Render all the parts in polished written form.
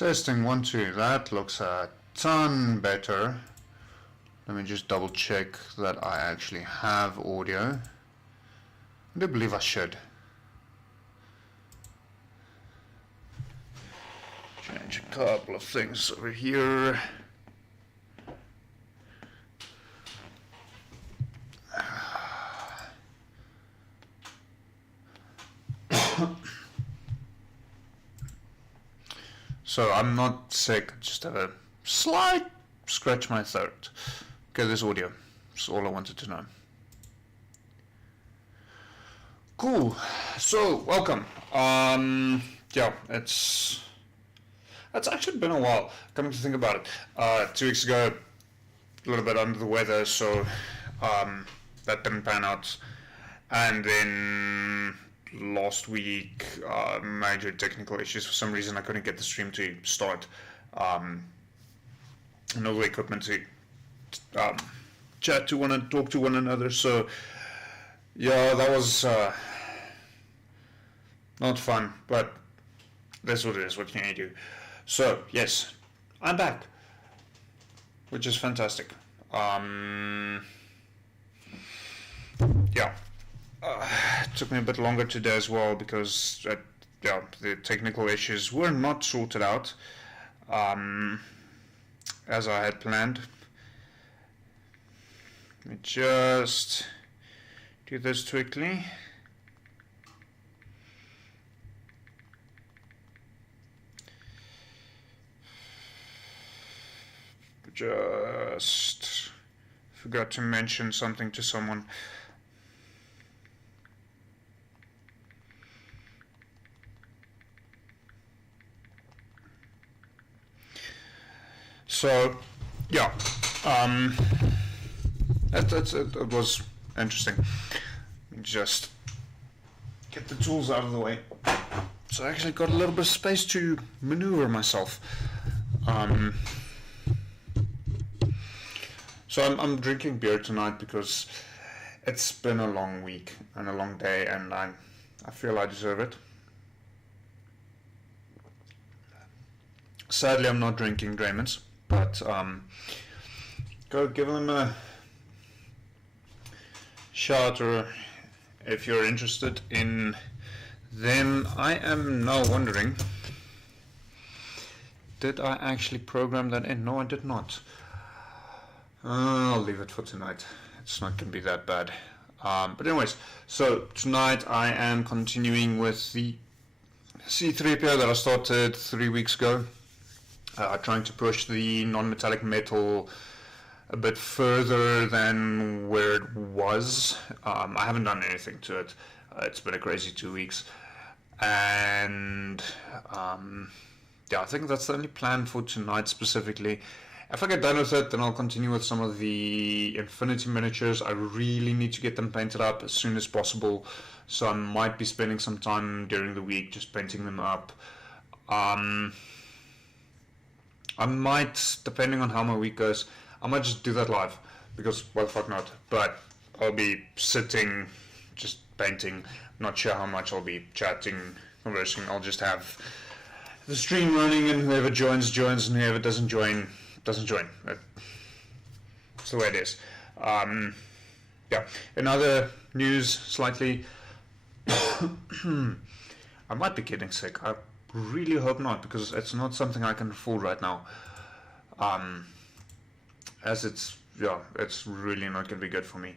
Testing 1, 2. That looks a ton better. Let me just double check that I actually have audio. I do believe I should. Change a couple of things over here. So I'm not sick, just have a slight scratch my throat. Okay, there's audio. That's all I wanted to know. Cool. So welcome. Yeah, it's actually been a while. Coming to think about it, 2 weeks ago, a little bit under the weather, so that didn't pan out. And then last week, major technical issues. For some reason, I couldn't get the stream to start. And all the equipment to chat to one and talk to one another. So yeah, that was not fun, but that's what it is. What can you do? So yes, I'm back, which is fantastic. Yeah. It took me a bit longer today as well because the technical issues were not sorted out as I had planned. Let me just do this quickly. Just forgot to mention something to someone. So, yeah, it was interesting. Just get the tools out of the way. So I actually got a little bit of space to maneuver myself. So I'm drinking beer tonight because it's been a long week and a long day, and I feel I deserve it. Sadly, I'm not drinking Draymond's. But go give them a shout, or if you're interested in them. I am now wondering, did I actually program that in? No, I did not. I'll leave it for tonight. It's not going to be that bad. But anyways, so tonight I am continuing with the C-3PO that I started 3 weeks ago. Trying to push the non-metallic metal a bit further than where it was. I haven't done anything to it. It's been a crazy 2 weeks. And yeah, I think that's the only plan for tonight specifically. If I get done with it, then I'll continue with some of the Infinity miniatures. I really need to get them painted up as soon as possible. So I might be spending some time during the week just painting them up. I might, depending on how my week goes, I might just do that live, because why the fuck not? But I'll be sitting, just painting, not sure how much I'll be chatting, conversing. I'll just have the stream running, and whoever joins, joins, and whoever doesn't join, doesn't join. That's the way it is. Yeah, in other news, slightly, I might be getting sick. I really hope not, because it's not something I can afford right now. As it's really not going to be good for me.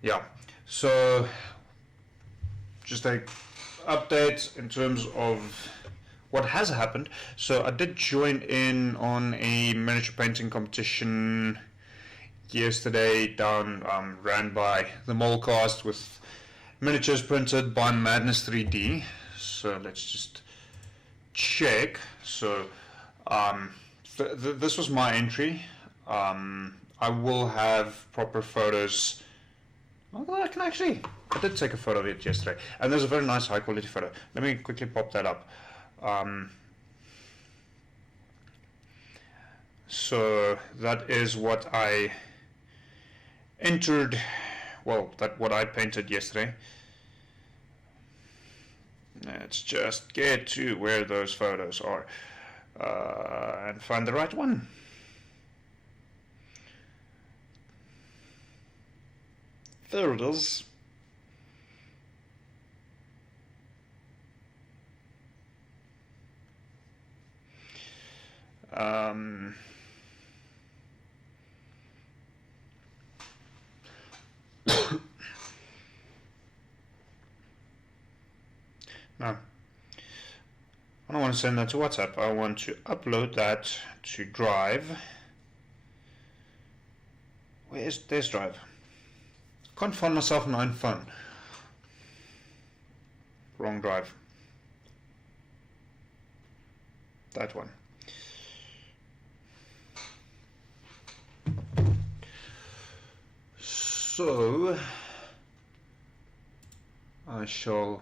Yeah, so just a update in terms of what has happened. So I did join in on a miniature painting competition yesterday ran by the Molecast with miniatures printed by Madness 3D. So let's just check. So this was my entry. I will have proper photos. Well, I did take a photo of it yesterday, and there's a very nice high quality photo. Let me quickly pop that up. So that is what I entered, well, what I painted yesterday. Let's just get to where those photos are and find the right one. There it is. No, I don't want to send that to WhatsApp. I want to upload that to Drive. There's Drive. Can't find myself on my own phone. Wrong Drive. That one. So I shall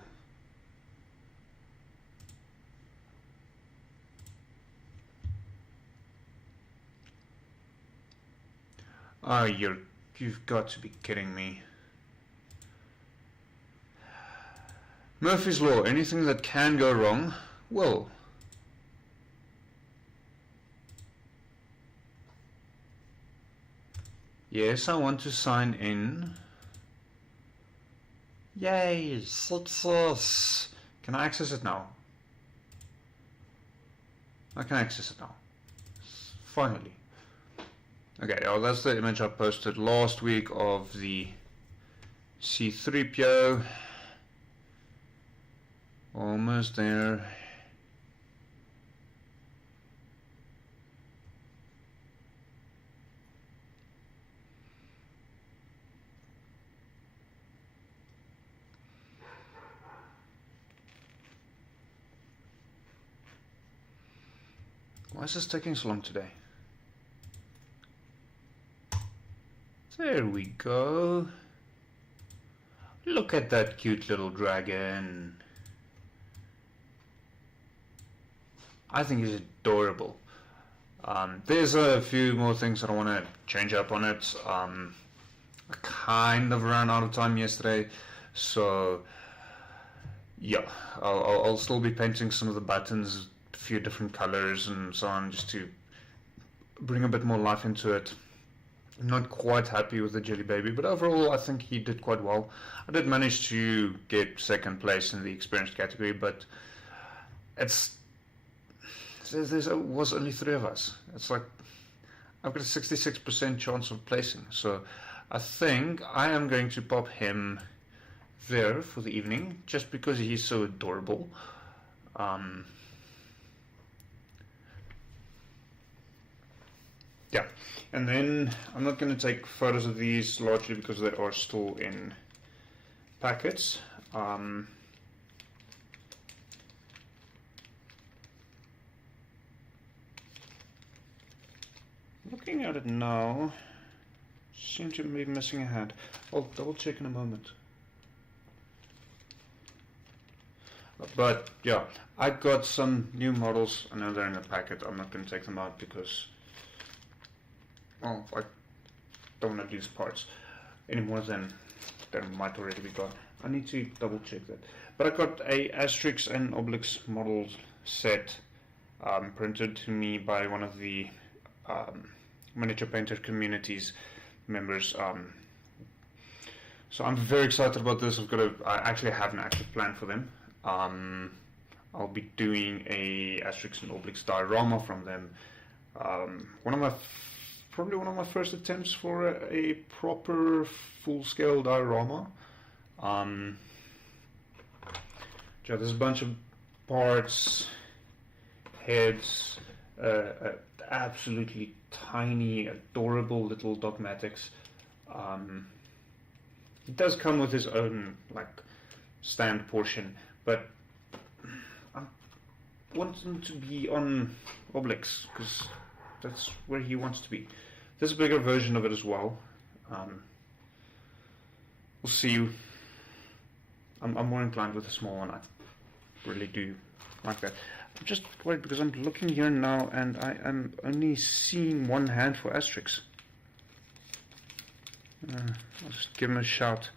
you've got to be kidding me. Murphy's Law, anything that can go wrong will. Yes, I want to sign in. Yay, success! Can I access it now? I can access it now. Finally. Okay, well, that's the image I posted last week of the C-3PO. Almost there. Why is this taking so long today? There we go. Look at that cute little dragon. I think he's adorable. There's a few more things that I want to change up on it. I kind of ran out of time yesterday, so yeah, I'll still be painting some of the buttons a few different colors and so on, just to bring a bit more life into it. I'm not quite happy with the Jelly Baby, but overall I think he did quite well. I did manage to get second place in the experienced category, but there was only 3 of us. It's like I've got a 66% chance of placing, so I think I am going to pop him there for the evening just because he's so adorable. Yeah, and then I'm not going to take photos of these largely because they are still in packets. Looking at it now, seem to be missing a hand. I'll double check in a moment. But yeah, I got some new models. I know they're in the packet. I'm not going to take them out because, well, I don't want to lose parts any more than there might already be gone. I need to double check that. But I got a Asterix and Obelix model set printed to me by one of the miniature painter communities members. So I'm very excited about this. I actually have an active plan for them. I'll be doing a Asterix and Obelix diorama from them. Probably one of my first attempts for a proper full-scale diorama. There's a bunch of parts, heads, absolutely tiny, adorable little dogmatics. It does come with his own stand portion, but I want him to be on Obelix because that's where he wants to be. There's a bigger version of it as well. We'll see. I'm more inclined with the small one. I really do like that. I'm just worried because I'm looking here now and I am only seeing one hand for Asterix. I'll just give him a shout.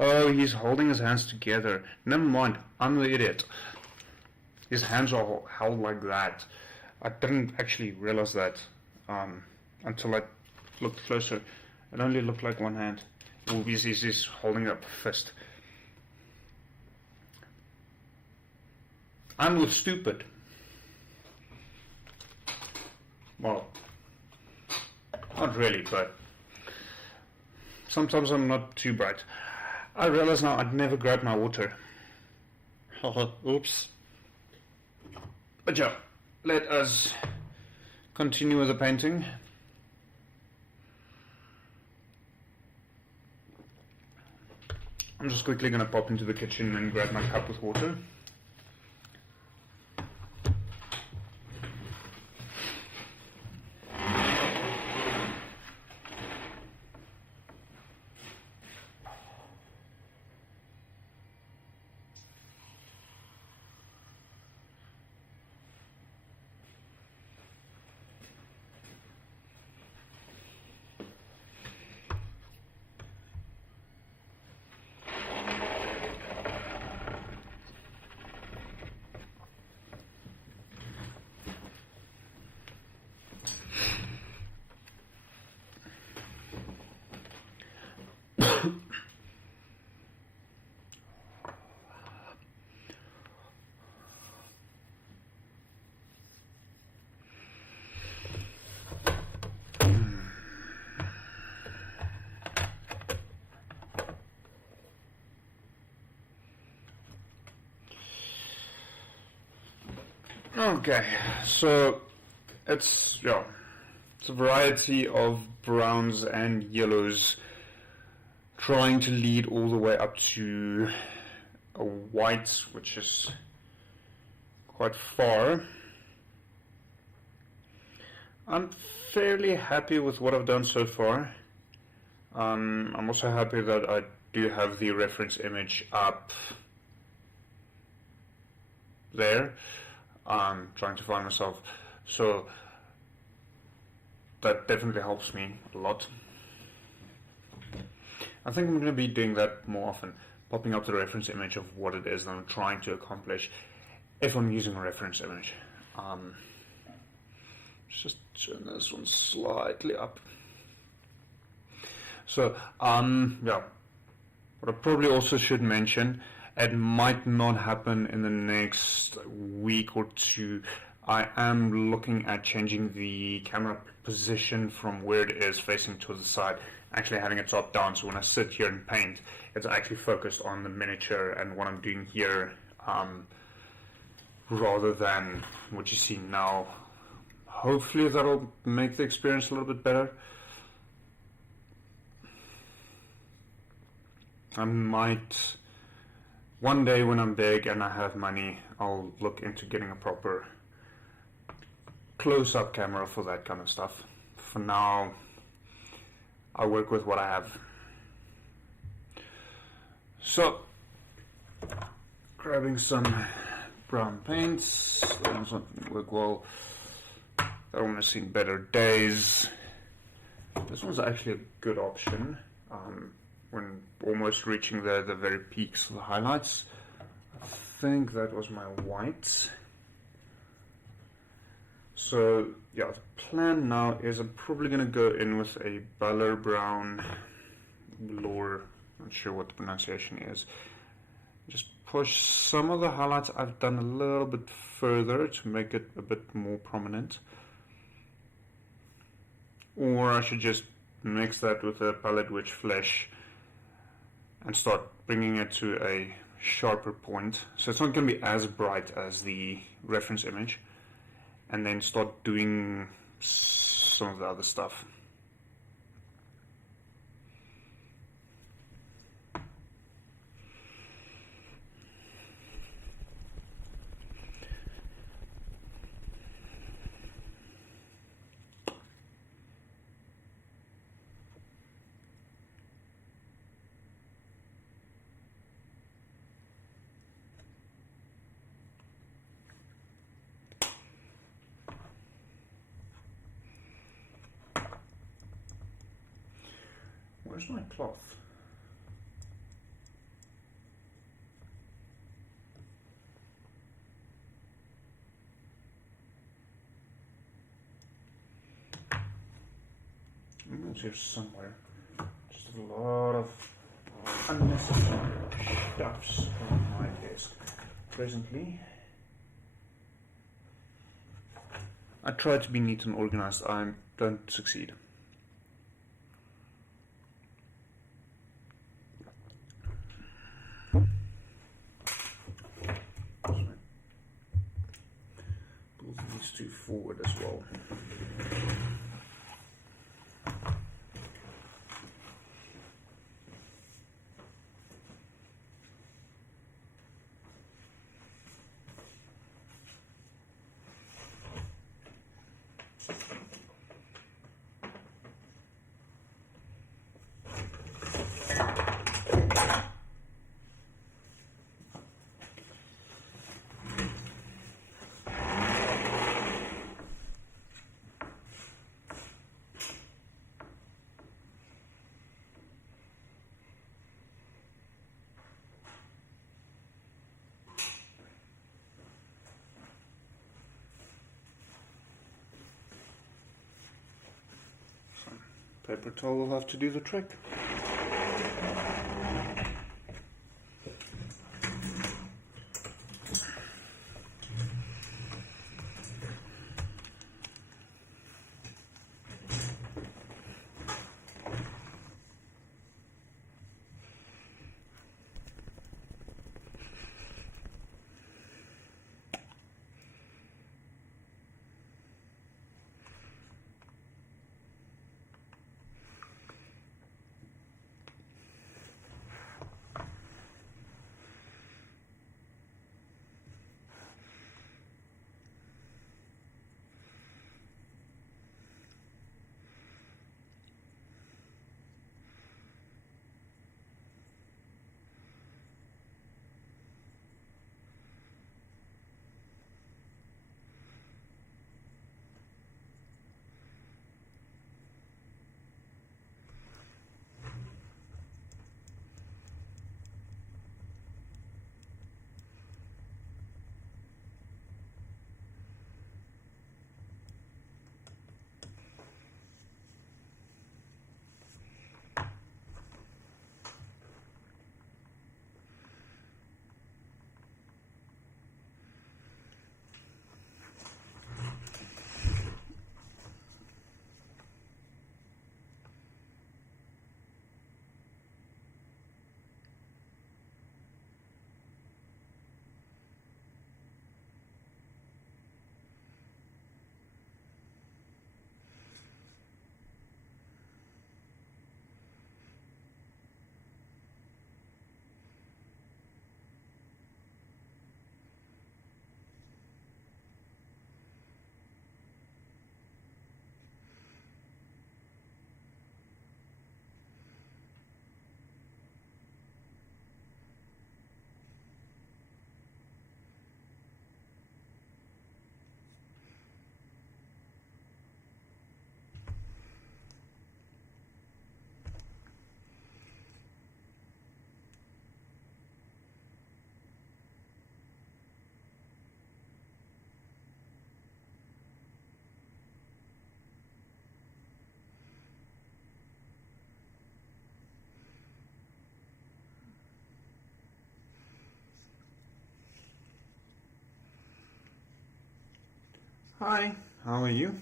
Oh, he's holding his hands together. Never mind, I'm the idiot. His hands are held like that. I didn't actually realize that until I looked closer. It only looked like one hand. He's holding up a fist. I'm with stupid. Well, not really, but sometimes I'm not too bright. I realize now I'd never grab my water. Oops. But yeah, let us continue with the painting. I'm just quickly going to pop into the kitchen and grab my cup with water. Okay, so it's a variety of browns and yellows, trying to lead all the way up to a white, which is quite far. I'm fairly happy with what I've done so far. I'm also happy that I do have the reference image up there. Trying to find myself, so that definitely helps me a lot. I think I'm going to be doing that more often, popping up the reference image of what it is that I'm trying to accomplish if I'm using a reference image. Just turn this one slightly up. So what I probably also should mention, it might not happen in the next week or two. I am looking at changing the camera position from where it is facing to the side, actually having it top down, so when I sit here and paint, it's actually focused on the miniature and what I'm doing here, rather than what you see now. Hopefully that'll make the experience a little bit better. I might, one day when I'm big and I have money, I'll look into getting a proper close-up camera for that kind of stuff. For now, I work with what I have. So, grabbing some brown paints. That one's not going to work well. That one has seen better days. This one's actually a good option when almost reaching the very peaks of the highlights. I think that was my white. So yeah, the plan now is I'm probably going to go in with a Baller Brown Lore, not sure what the pronunciation is. Just push some of the highlights I've done a little bit further to make it a bit more prominent. Or I should just mix that with a Palette Witch Flesh and start bringing it to a sharper point. So it's not going to be as bright as the reference image. And then start doing some of the other stuff. Where's my cloth? items here somewhere. Just a lot of unnecessary stuffs on my desk presently. I try to be neat and organized. I don't succeed. Pull these two forward as well. Paper towel will have to do the trick. Hi, how are you?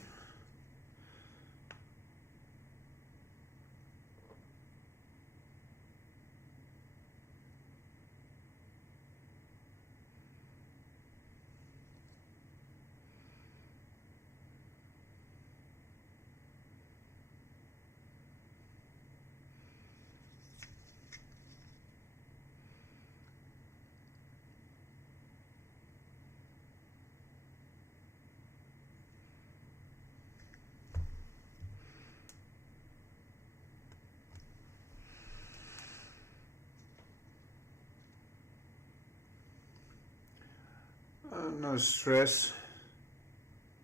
No stress.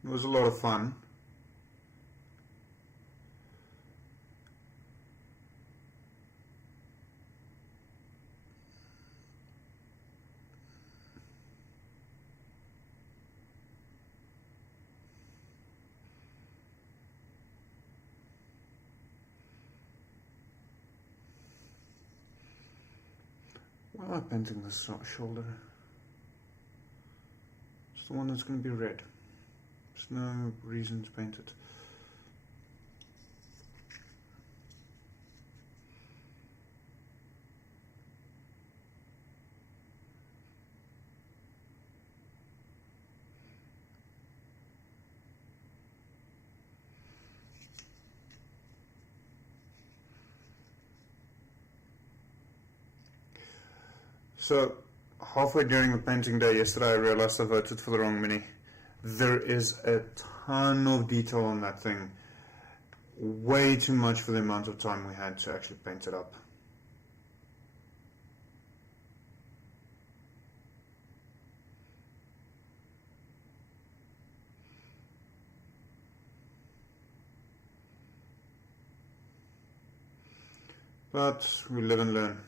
It was a lot of fun. Why am I painting this shoulder? It's the one that's going to be red. There's no reason to paint it. So, halfway during the painting day yesterday, I realized I voted for the wrong mini. There is a ton of detail on that thing. Way too much for the amount of time we had to actually paint it up. But we live and learn.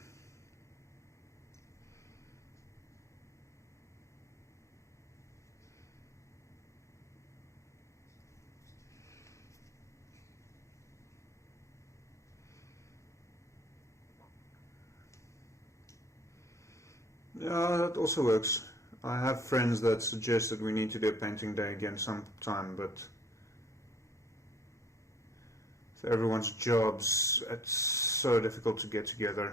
Yeah, that also works. I have friends that suggest that we need to do a painting day again sometime, but for everyone's jobs, it's so difficult to get together.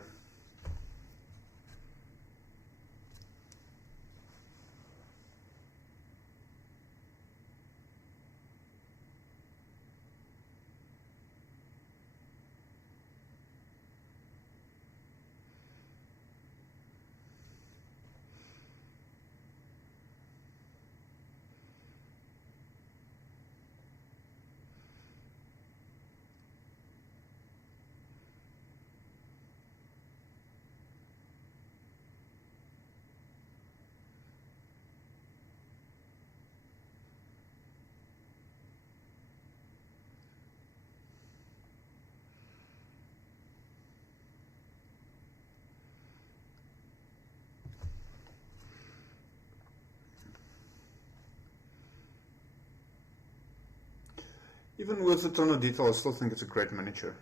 Even with a ton of detail, I still think it's a great miniature.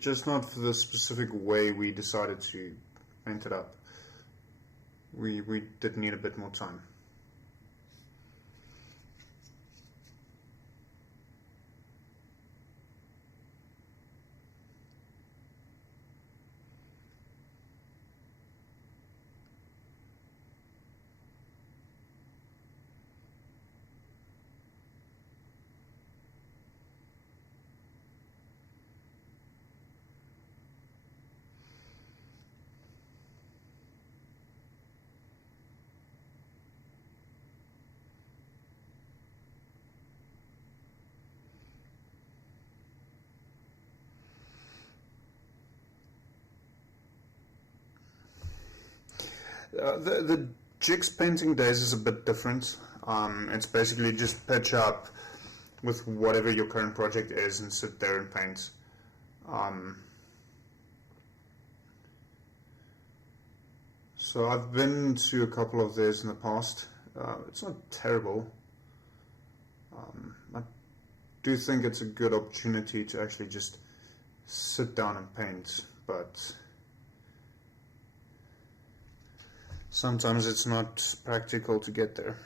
Just not for the specific way we decided to paint it up. We did need a bit more time. The Jigs painting days is a bit different. It's basically just pitch up with whatever your current project is and sit there and paint. So I've been to a couple of these in the past. It's not terrible. I do think it's a good opportunity to actually just sit down and paint, but sometimes it's not practical to get there.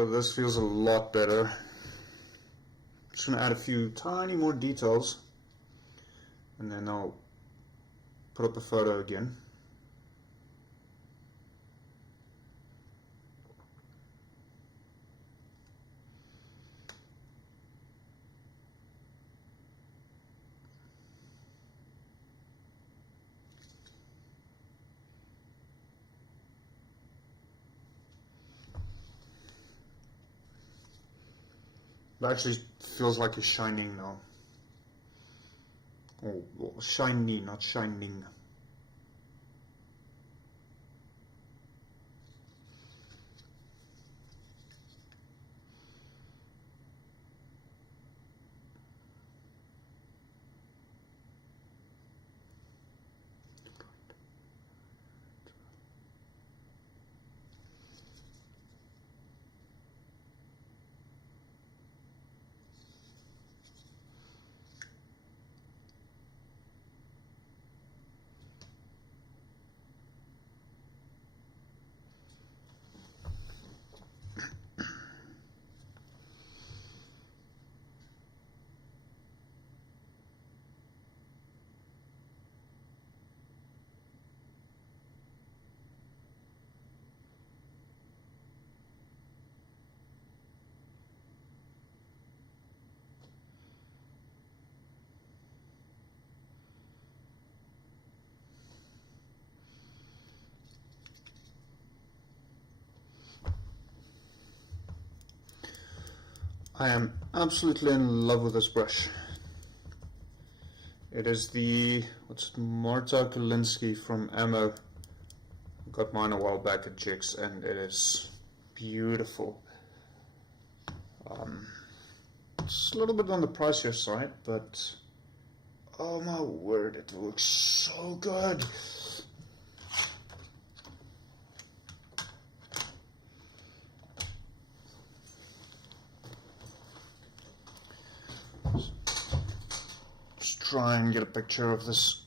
So this feels a lot better. Just going to add a few tiny more details, and then I'll put up a photo again. It actually feels like it's shining now. Oh, shiny, not shining. I am absolutely in love with this brush. It is the, Marta Kalinsky from Ammo. Got mine a while back at Jigs, and it is beautiful. It's a little bit on the pricier side, but oh my word, it looks so good. Just try and get a picture of this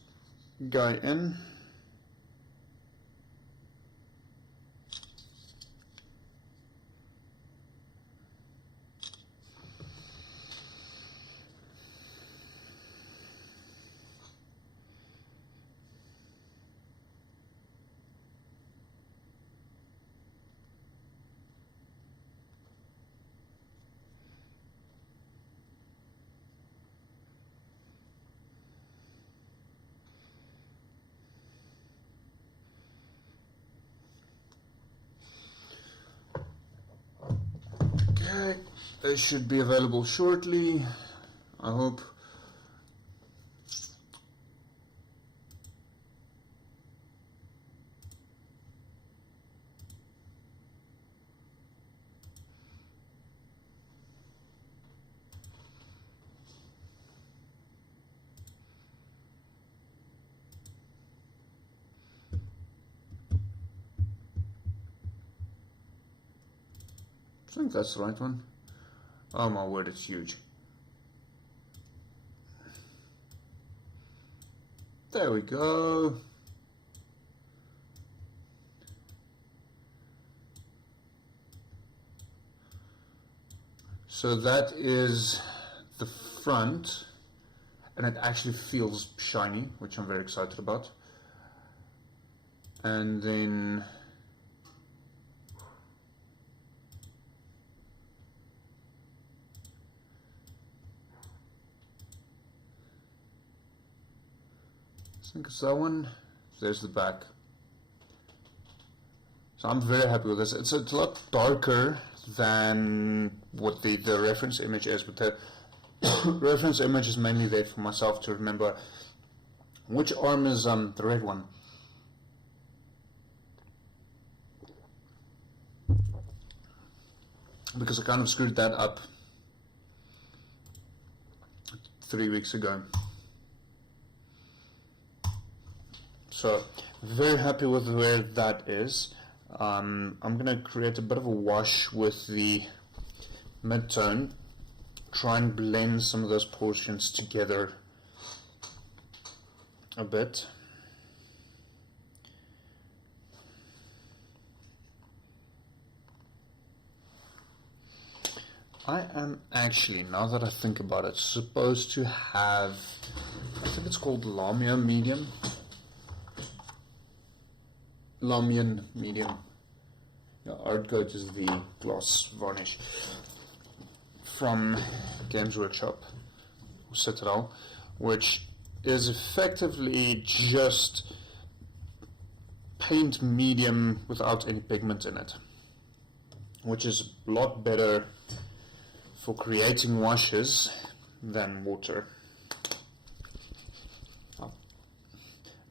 guy in. Okay, they should be available shortly, I hope. I think that's the right one. Oh my word, it's huge. There we go. So that is the front, and it actually feels shiny, which I'm very excited about. And then I think it's that one. There's the back. So I'm very happy with this. It's a lot darker than what the reference image is, but the reference image is mainly there for myself to remember which arm is the red one. Because I kind of screwed that up 3 weeks ago. So, very happy with where that is. I'm going to create a bit of a wash with the mid-tone, try and blend some of those portions together a bit. I am actually, now that I think about it, supposed to have, I think it's called Lamian Medium. Lamian Medium. Yeah, art code is the gloss varnish from Games Workshop, Citadel, which is effectively just paint medium without any pigment in it, which is a lot better for creating washes than water. I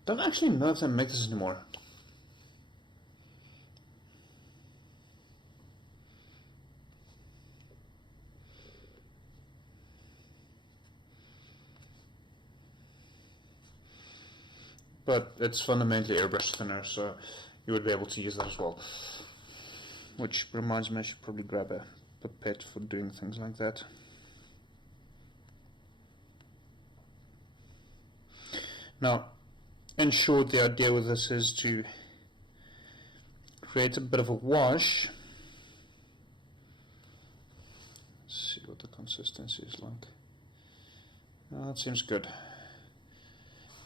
don't actually know if they make this anymore. But it's fundamentally airbrush thinner, so you would be able to use that as well. Which reminds me, I should probably grab a pipette for doing things like that. Now, in short, the idea with this is to create a bit of a wash. Let's see what the consistency is like. That seems good.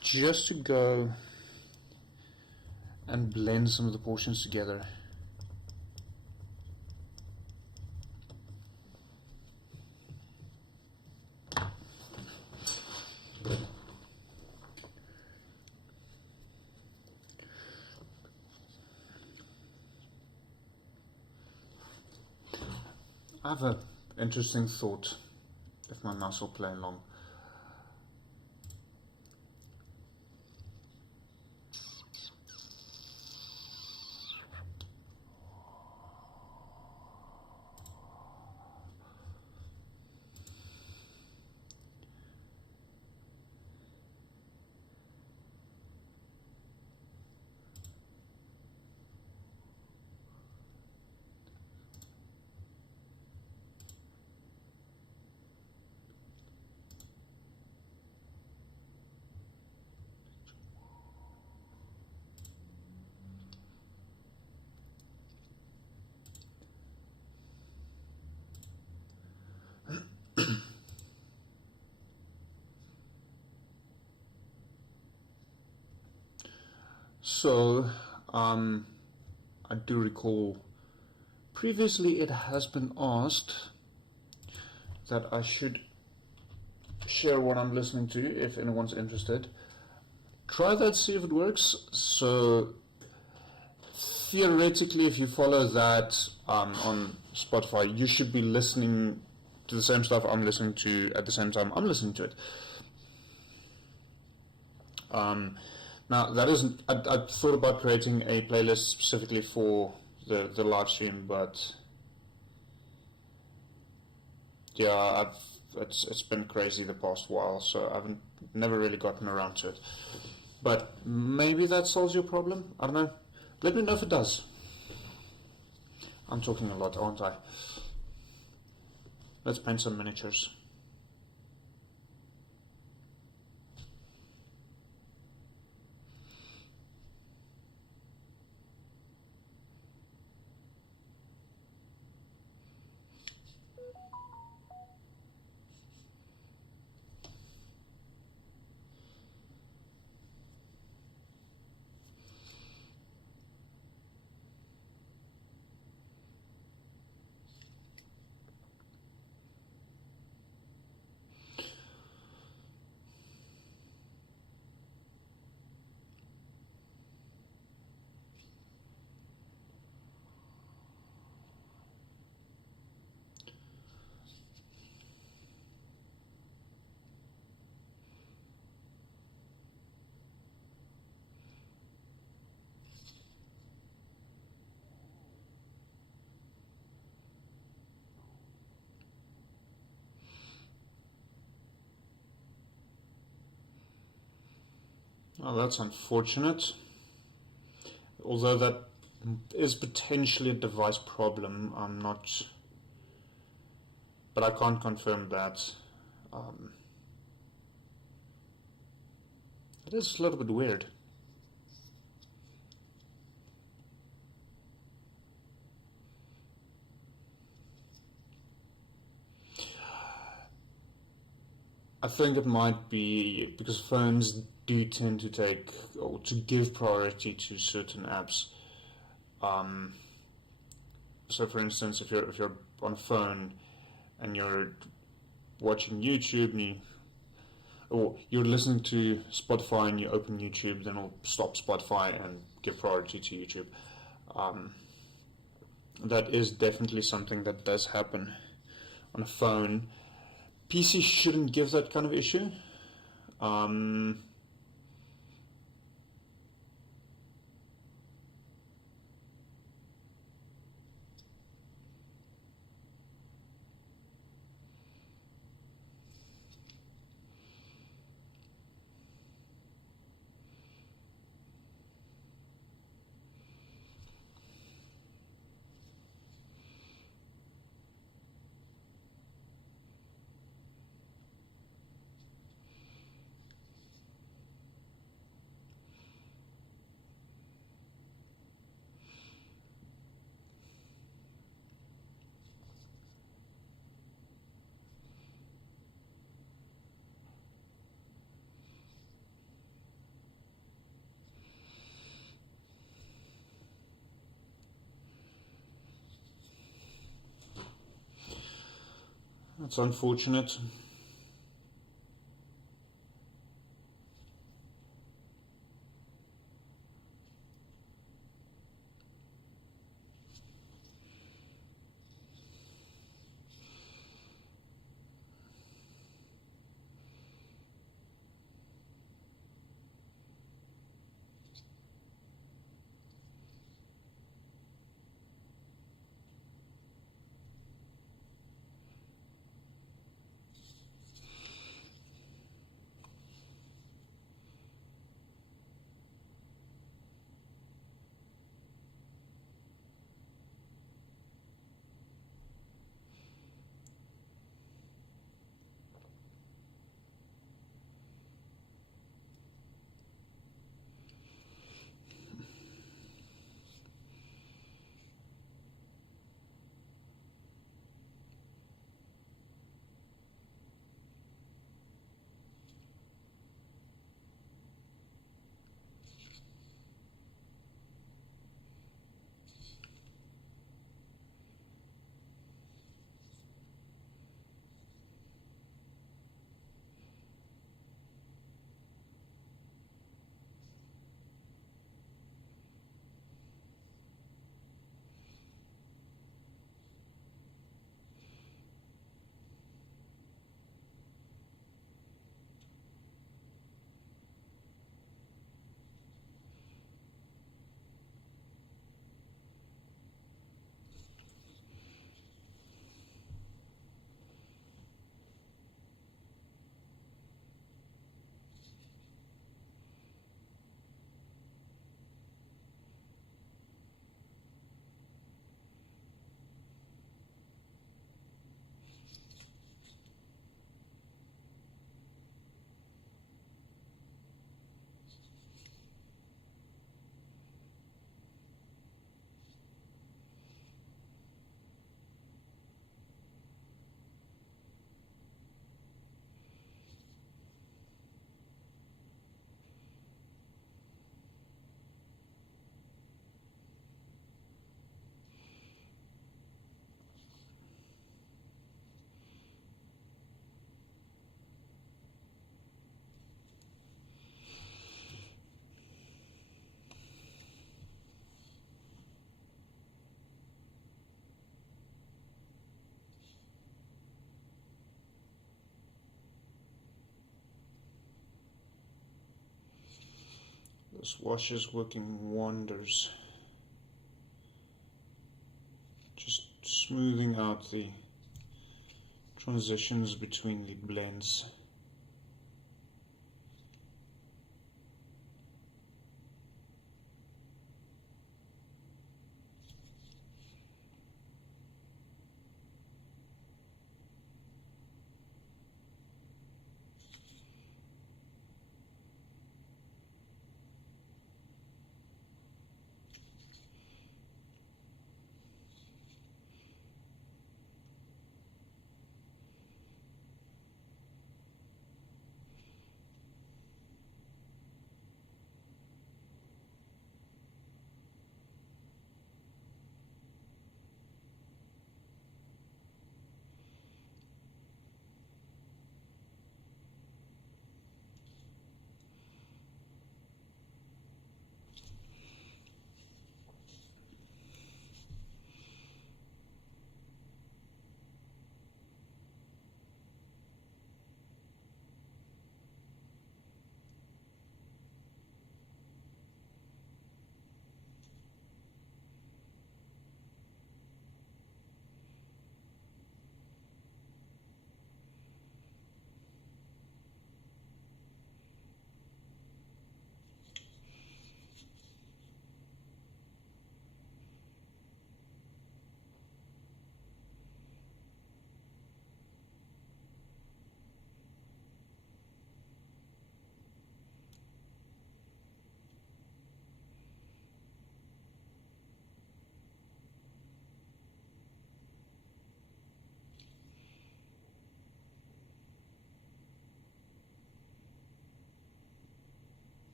Just to go and blend some of the portions together. I have an interesting thought, if my mouse will play along. So, I do recall previously it has been asked that I should share what I'm listening to if anyone's interested. Try that, see if it works. So, theoretically, if you follow that on Spotify, you should be listening to the same stuff I'm listening to at the same time I'm listening to it. Now, that isn't. I thought about creating a playlist specifically for the live stream, but yeah, it's been crazy the past while, so I've never really gotten around to it. But maybe that solves your problem. I don't know. Let me know if it does. I'm talking a lot, aren't I? Let's paint some miniatures. Well, that's unfortunate. Although that is potentially a device problem, I'm not, but I can't confirm that. It is a little bit weird. I think it might be because phones do tend to take or to give priority to certain apps. So, for instance, if you're on a phone and you're watching YouTube and or you're listening to Spotify and you open YouTube, then it'll stop Spotify and give priority to YouTube. That is definitely something that does happen on a phone. PC shouldn't give that kind of issue. That's unfortunate. This wash is working wonders. Just smoothing out the transitions between the blends.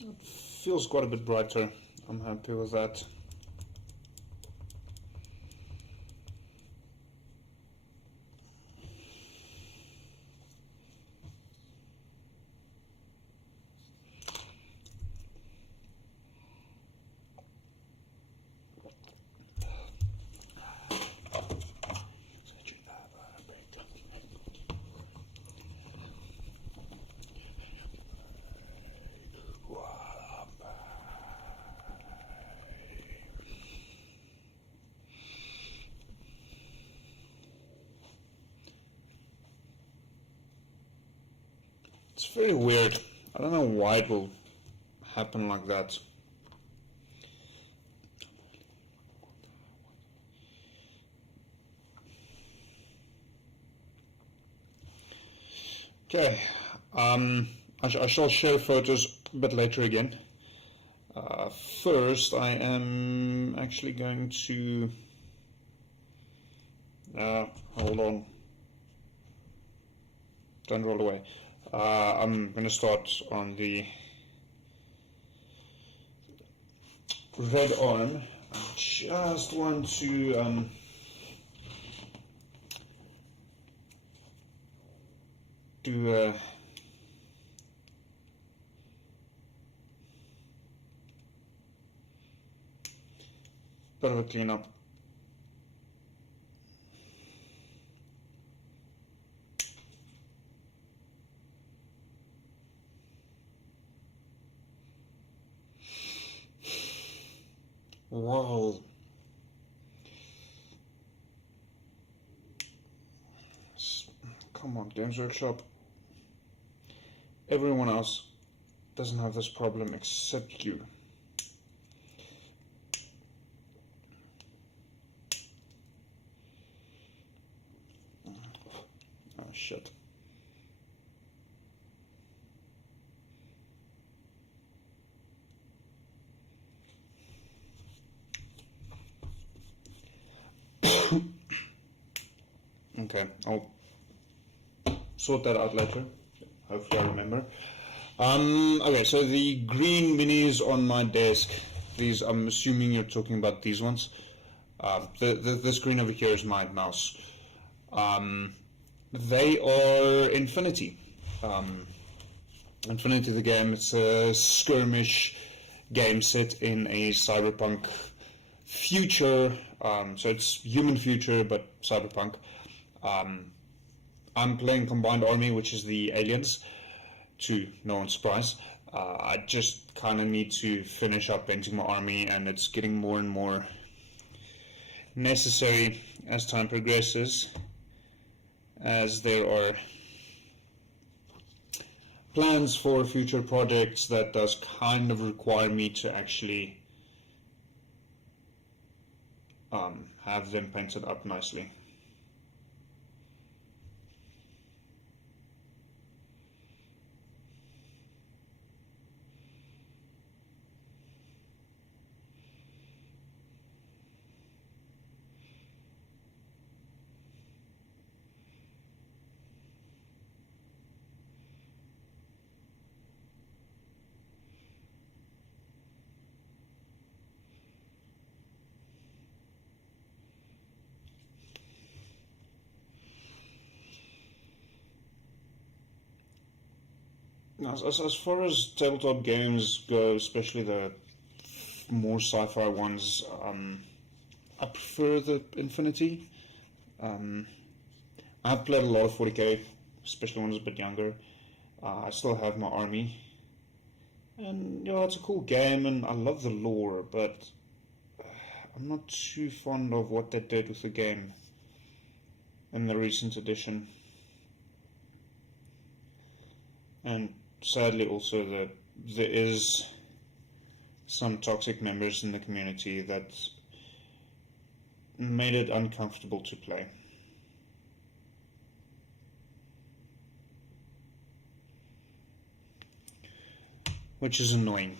It feels quite a bit brighter. I'm happy with that. It's very weird. I don't know why it will happen like that. Okay, I shall share photos a bit later again. First, I am actually going to... hold on. Don't roll away. I'm going to start on the red arm. I just want to do a bit of a cleanup. Wow. Come on, Games Workshop. Everyone else doesn't have this problem except you. Oh, shit. Okay, I'll sort that out later. Hopefully I remember. Okay, so the green minis on my desk, these, I'm assuming you're talking about these ones. The screen over here is my mouse. They are Infinity. Infinity the game, it's a skirmish game set in a cyberpunk future, so it's human future but cyberpunk. I'm playing Combined Army, which is the aliens, to no one's surprise. I just kind of need to finish up painting my army, and it's getting more and more necessary as time progresses, as there are plans for future projects that does kind of require me to actually have them painted up nicely. As far as tabletop games go, especially the more sci-fi ones, I prefer the Infinity. I've played a lot of 40k, especially when I was a bit younger. I still have my army, and it's a cool game, and I love the lore, but I'm not too fond of what they did with the game in the recent edition. And sadly also that there is some toxic members in the community that made it uncomfortable to play. Which is annoying.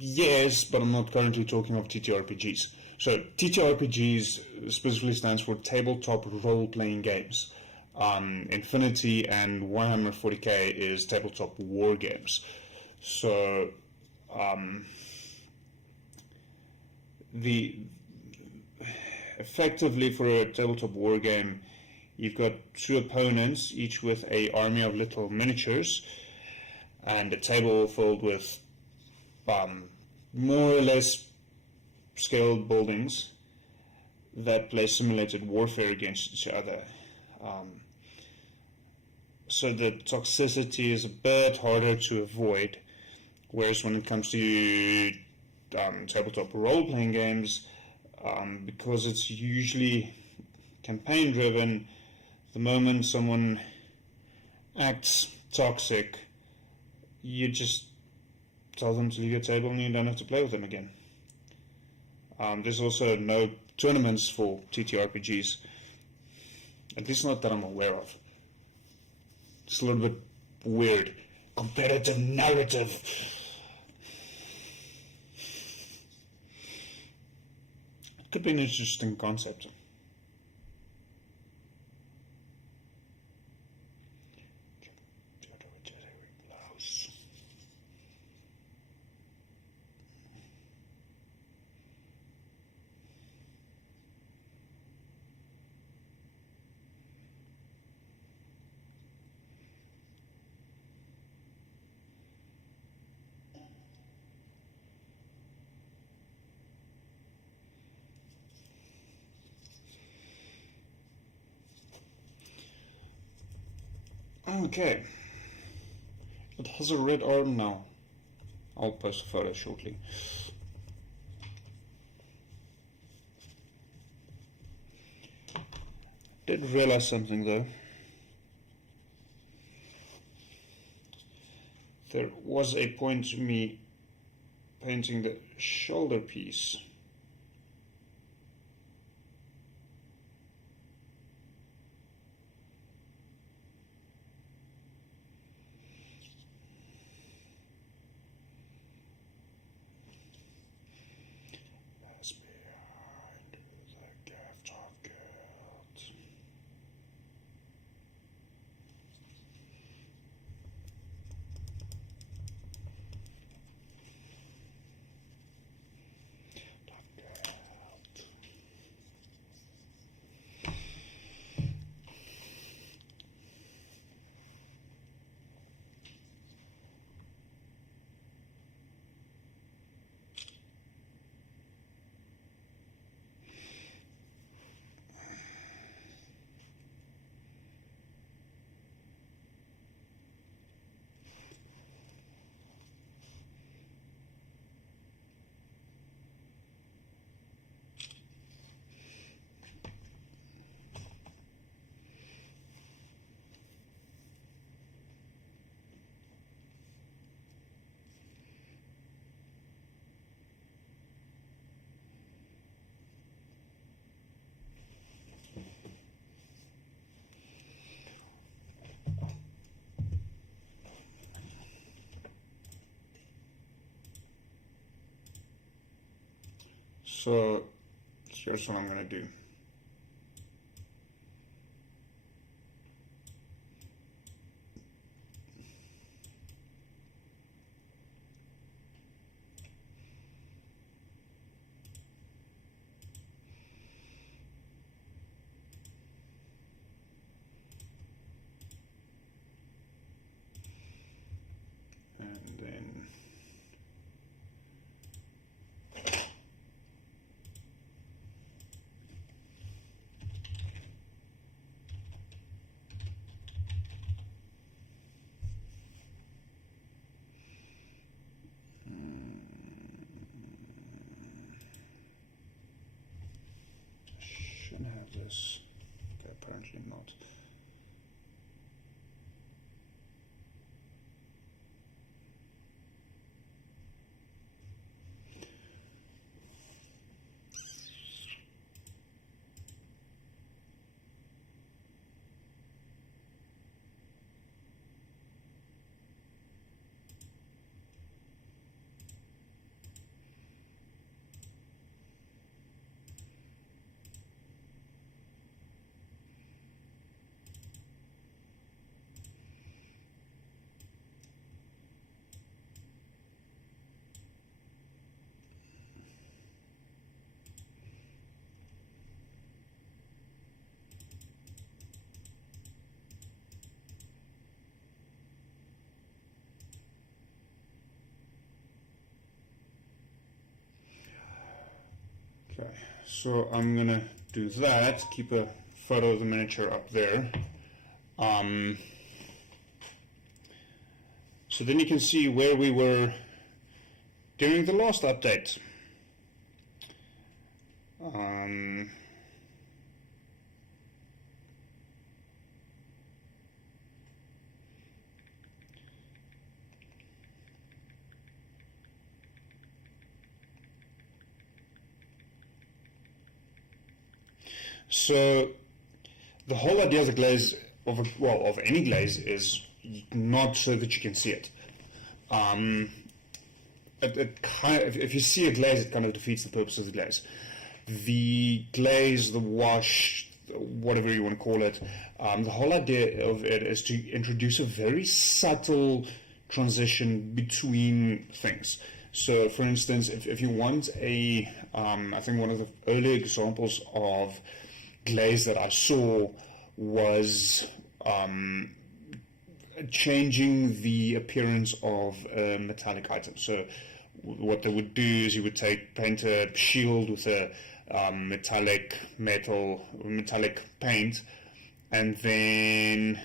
Yes, but I'm not currently talking of TTRPGs. So TTRPGs specifically stands for tabletop role-playing games. Infinity and Warhammer 40k is tabletop war games. So effectively for a tabletop war game, you've got two opponents, each with a army of little miniatures, and a table filled with more or less scaled buildings that play simulated warfare against each other. So the toxicity is a bit harder to avoid, whereas when it comes to tabletop role-playing games, because it's usually campaign-driven, the moment someone acts toxic, you just tell them to leave your table and you don't have to play with them again. There's also no tournaments for TTRPGs, at least not that I'm aware of. It's a little bit weird. Competitive narrative. It could be an interesting concept. Okay. It has a red arm now. I'll post a photo shortly. Did realize something though. There was a point to me painting the shoulder piece. So here's what I'm going to do. And then Okay, so I'm gonna do that, keep a photo of the miniature up there. So then you can see where we were during the last update. So the whole idea of the glaze, of any glaze, is not so that you can see it. If you see a glaze, it kind of defeats the purpose of the glaze. The glaze, the wash, whatever you want to call it, the whole idea of it is to introduce a very subtle transition between things. So, for instance, if you want I think one of the early examples of glaze that I saw was changing the appearance of a metallic item. So what they would do is you would paint a shield with a metallic paint, and then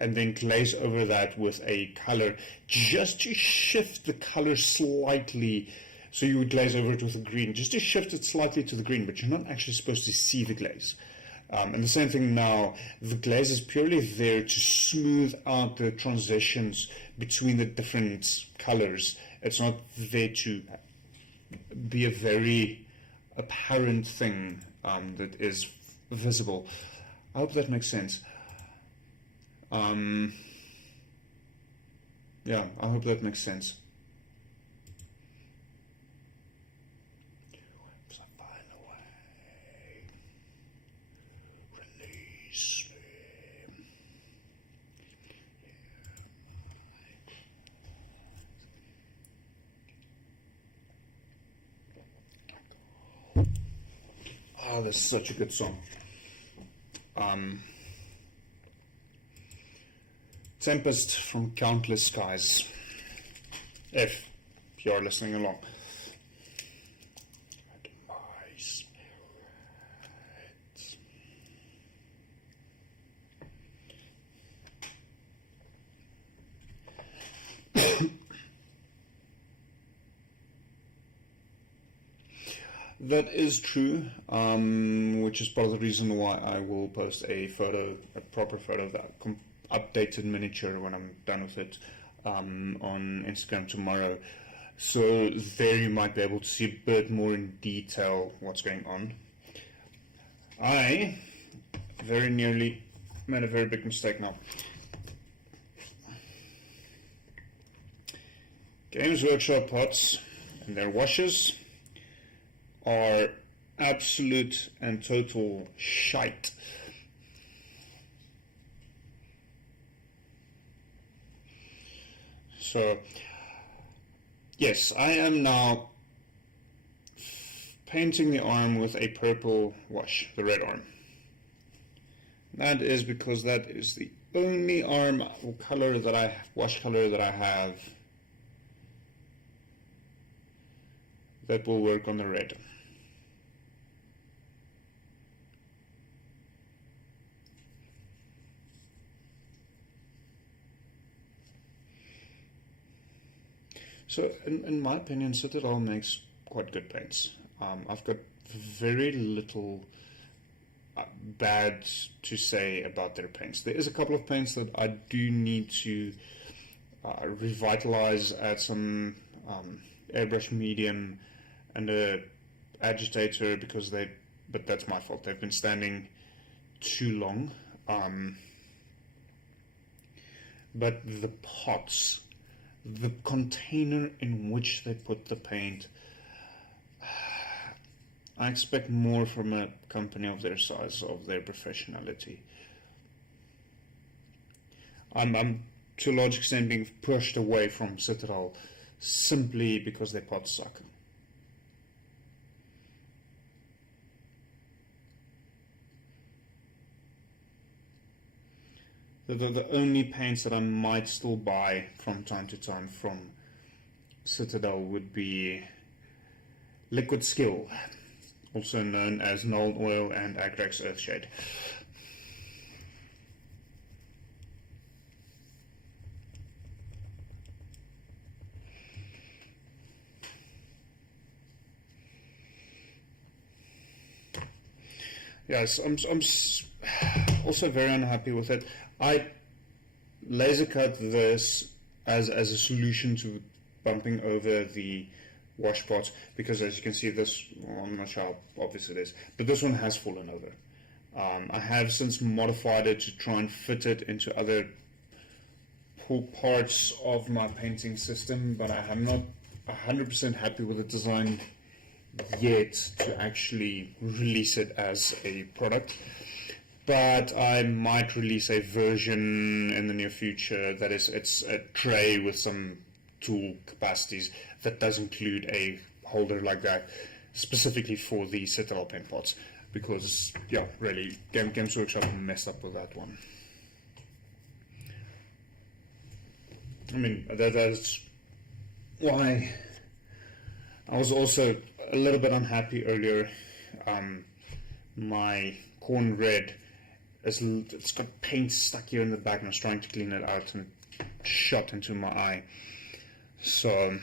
and then glaze over that with a color just to shift the color slightly. So you would glaze over it with a green just to shift it slightly to the green, but you're not actually supposed to see the glaze. And the same thing now, the glaze is purely there to smooth out the transitions between the different colors. It's not there to be a very apparent thing that is visible. I hope that makes sense. Yeah, I hope that makes sense. Oh, that's such a good song. Tempest from Countless Skies, if you're listening along. That is true, which is part of the reason why I will post a proper photo of that updated miniature when I'm done with it on Instagram tomorrow. So there you might be able to see a bit more in detail what's going on. I very nearly made a very big mistake now. Games Workshop pots and their washes are absolute and total shite. So, yes, I am now painting the arm with a purple wash, the red arm. That is because that is the only wash color that I have that will work on the red. So, in my opinion, Citadel makes quite good paints. I've got very little bad to say about their paints. There is a couple of paints that I do need to revitalize, add some airbrush medium and a agitator but that's my fault. They've been standing too long. But the pots, the container in which they put the paint, I expect more from a company of their size, of their professionality. I'm to a large extent being pushed away from Citadel simply because their pots suck. The only paints that I might still buy from time to time from Citadel would be Liquid Skill, also known as Null Oil and Agrax Earthshade. Yes, I'm also very unhappy with it. I laser cut this as a solution to bumping over the wash pots, because as you can see, this, well, I'm not sure how obvious it is, but this one has fallen over. I have since modified it to try and fit it into other parts of my painting system, but I am not 100% happy with the design yet to actually release it as a product. But I might release a version in the near future that it's a tray with some tool capacities that does include a holder like that, specifically for the Citadel paint pots, because yeah, really, Games Workshop messed up with that one. I mean, that's why I was also a little bit unhappy earlier. My corn red, it's got paint stuck here in the back, and I was trying to clean it out and it shot into my eye. So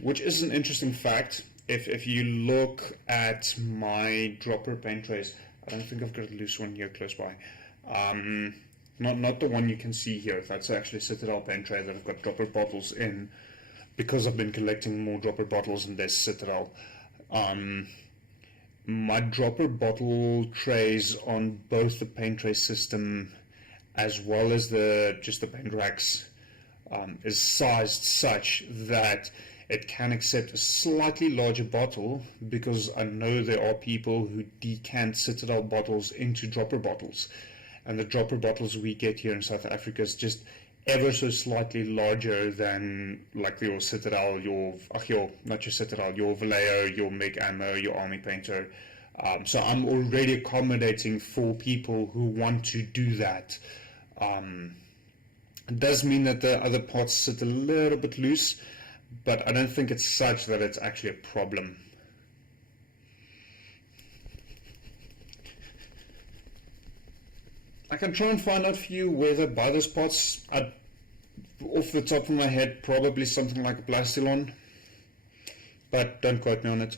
which is an interesting fact. If you look at my dropper paint trays, I don't think I've got a loose one here close by. Not the one you can see here. That's actually a Citadel paint tray that I've got dropper bottles in, because I've been collecting more dropper bottles in this Citadel. My dropper bottle trays on both the paint tray system as well as just the paint racks is sized such that it can accept a slightly larger bottle, because I know there are people who decant Citadel bottles into dropper bottles, and the dropper bottles we get here in South Africa is just ever so slightly larger than like your Citadel, not your Citadel, your Vallejo, your MiG Ammo, your Army Painter. So I'm already accommodating for people who want to do that. It does mean that the other parts sit a little bit loose, but I don't think it's such that it's actually a problem. I can try and find out for you where they buy those pots. Off the top of my head, probably something like a Plastilon, but don't quote me on it.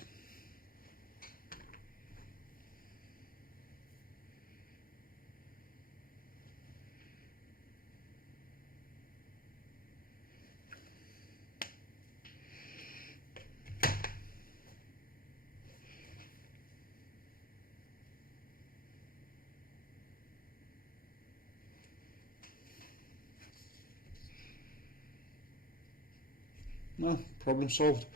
No, problem solved.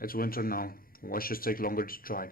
It's winter now. Washes take longer to dry.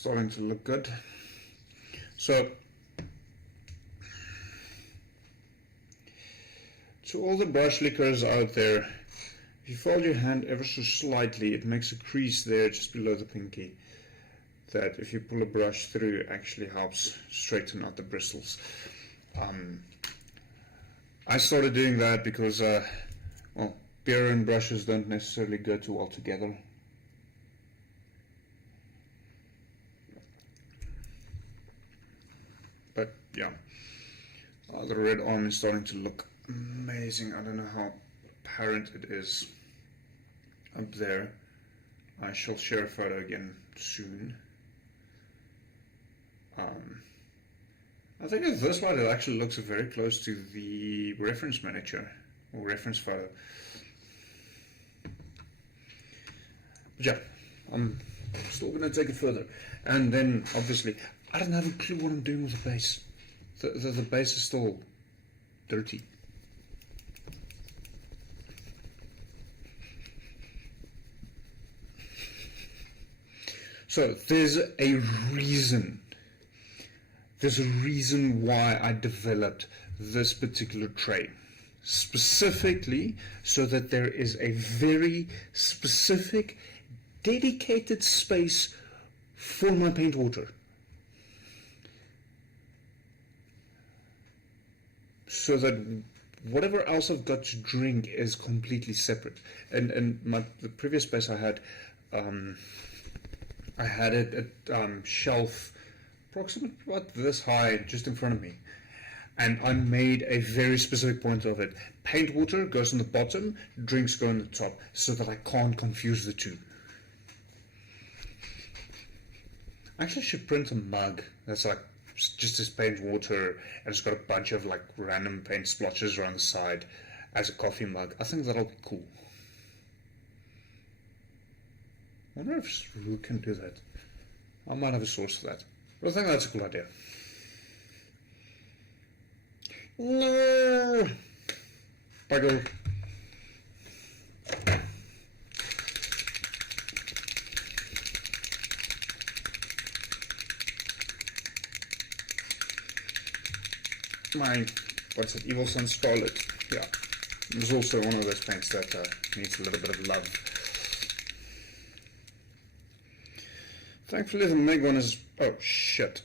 starting to look good. So, to all the brush lickers out there, if you fold your hand ever so slightly, it makes a crease there just below the pinky that if you pull a brush through, actually helps straighten out the bristles. I started doing that because, well, beer and brushes don't necessarily go too well together. But yeah, the red arm is starting to look amazing. I don't know how apparent it is up there. I shall share a photo again soon. I think at this light it actually looks very close to the reference miniature or reference photo. But yeah, I'm still going to take it further. And then obviously I don't have a clue what I'm doing with the base. The base is still dirty. So there's a reason why I developed this particular tray, specifically so that there is a very specific dedicated space for my paint water, so that whatever else I've got to drink is completely separate. And the previous space I had it at shelf approximately about this high just in front of me, and I made a very specific point of it. Paint water goes on the bottom, drinks go on the top, so that I can't confuse the two. I actually should print a mug that's like just this paint water and it's got a bunch of like random paint splotches around the side as a coffee mug. I think that'll be cool. I wonder who can do that. I might have a source for that. But I think that's a cool idea. No! Bugger. My, what's it, Evil Sun Scarlet. Yeah. It was also one of those paints that needs a little bit of love. Thankfully the Meg one is... oh shit.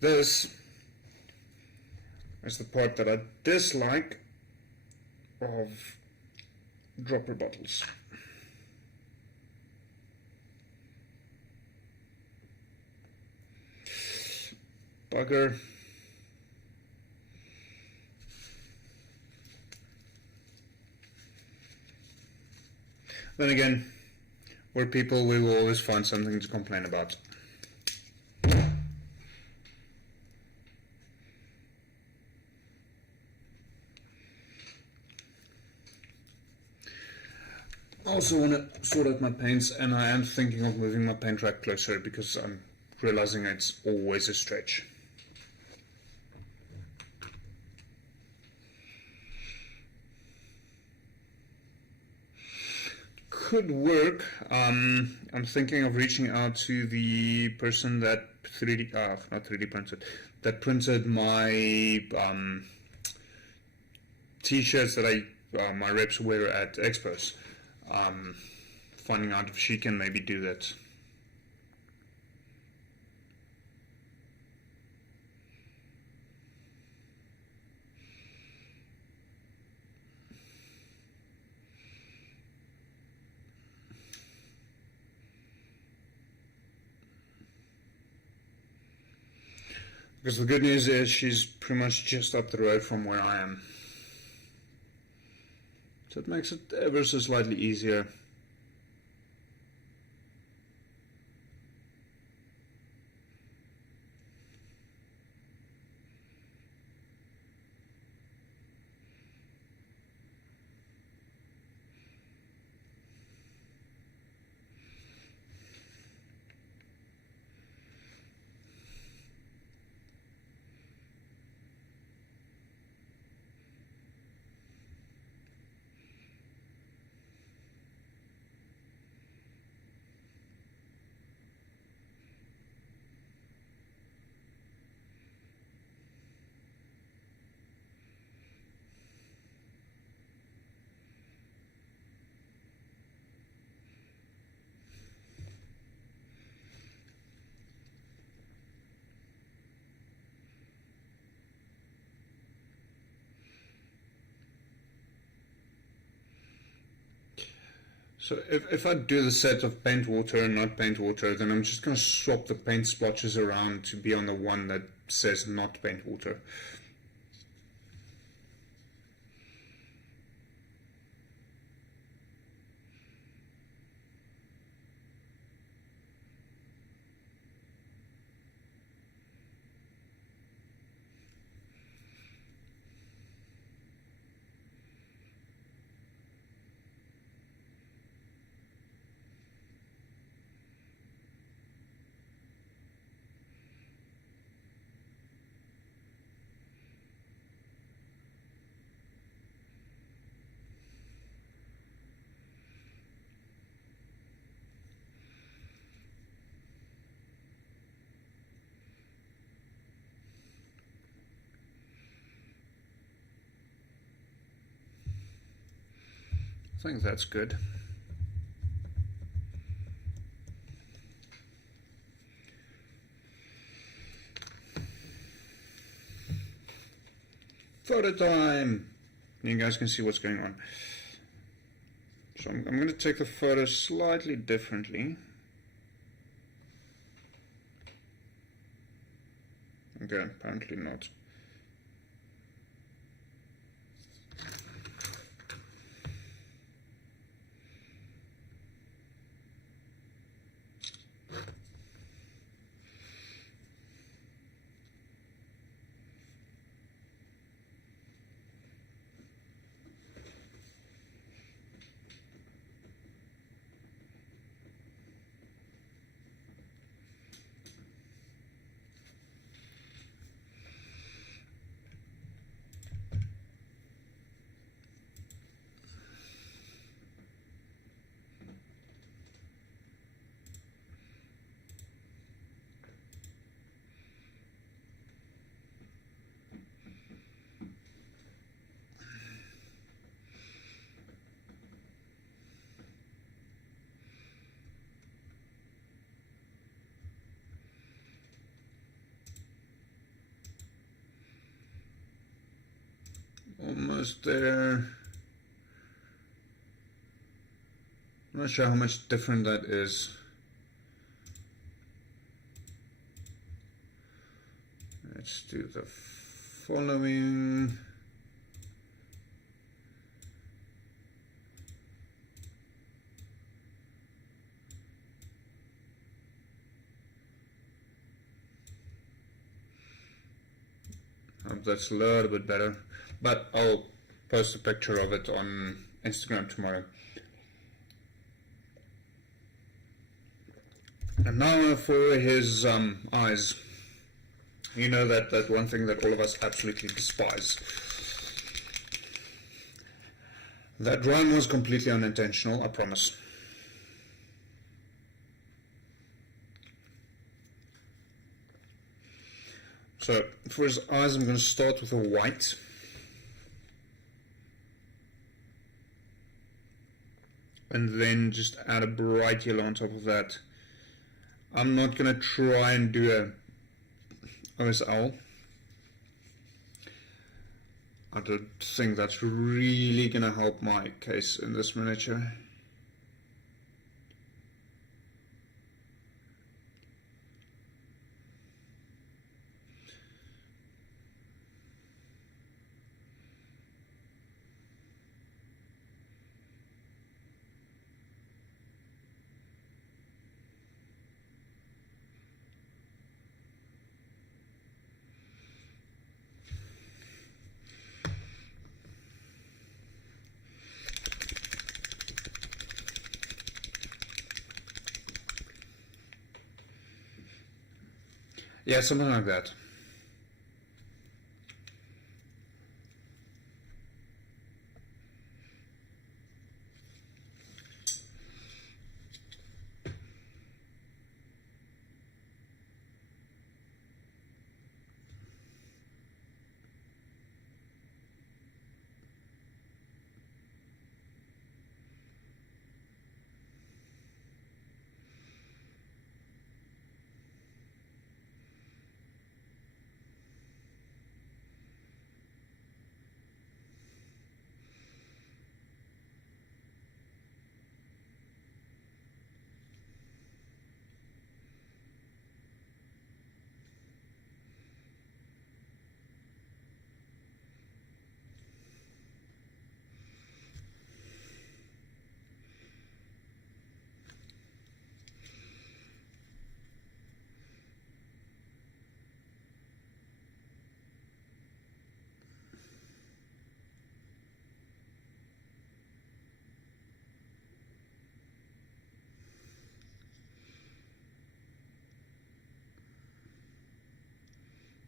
This is the part that I dislike of dropper bottles. Bugger. Then again, we're people, we will always find something to complain about. I also want to sort out my paints, and I am thinking of moving my paint rack closer because I'm realizing it's always a stretch. Could work. I'm thinking of reaching out to the person that that printed my t-shirts that my reps wear at expos. Finding out if she can maybe do that. Because the good news is she's pretty much just up the road from where I am. So it makes it ever so slightly easier. So if I do the set of paint water and not paint water, then I'm just going to swap the paint splotches around to be on the one that says not paint water. I think that's good. Photo time! You guys can see what's going on. So I'm going to take the photo slightly differently. Okay, apparently not. Almost there. I'm not sure how much different that is. Let's do the following. Hope that's a little bit better. But I'll post a picture of it on Instagram tomorrow. And now for his eyes. You know that one thing that all of us absolutely despise. That rhyme was completely unintentional, I promise. So for his eyes, I'm going to start with a white. And then just add a bright yellow on top of that. I'm not going to try and do a OSL. I don't think that's really going to help my case in this miniature. Yeah, something like that.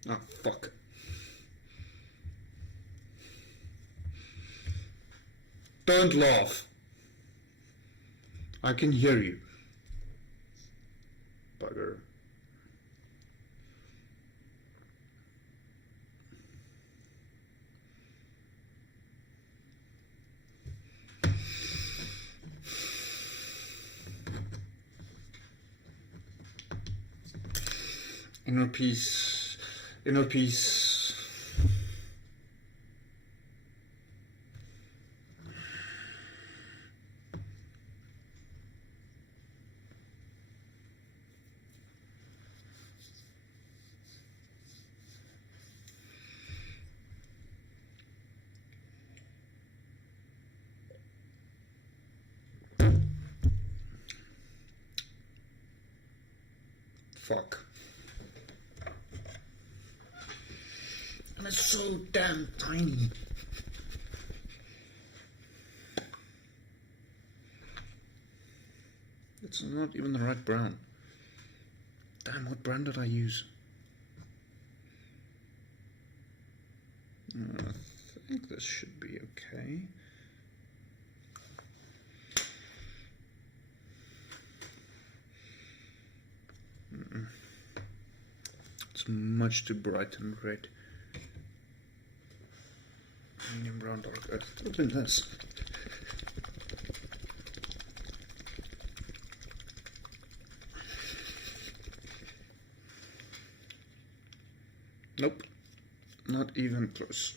Ah, fuck. Don't laugh. I can hear you. Bugger. Inner peace. Inner peace. Fuck. And it's so damn tiny. It's not even the right brown. Damn, what brand did I use? I think this should be okay. It's much too bright and red. Medium brown, dark red. Open this. Nope, not even close.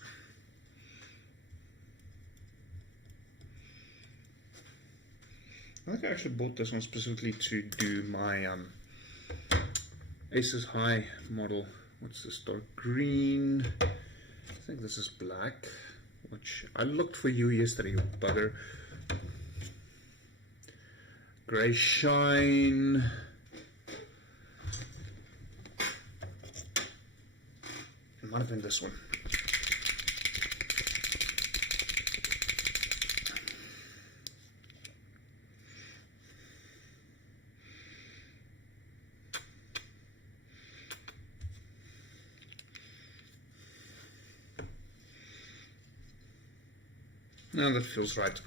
I think I actually bought this one specifically to do my Aces High model. What's this? Dark green. I think this is black. Which I looked for you yesterday, you bugger. Grey shine. It might have been this one. No, that feels right.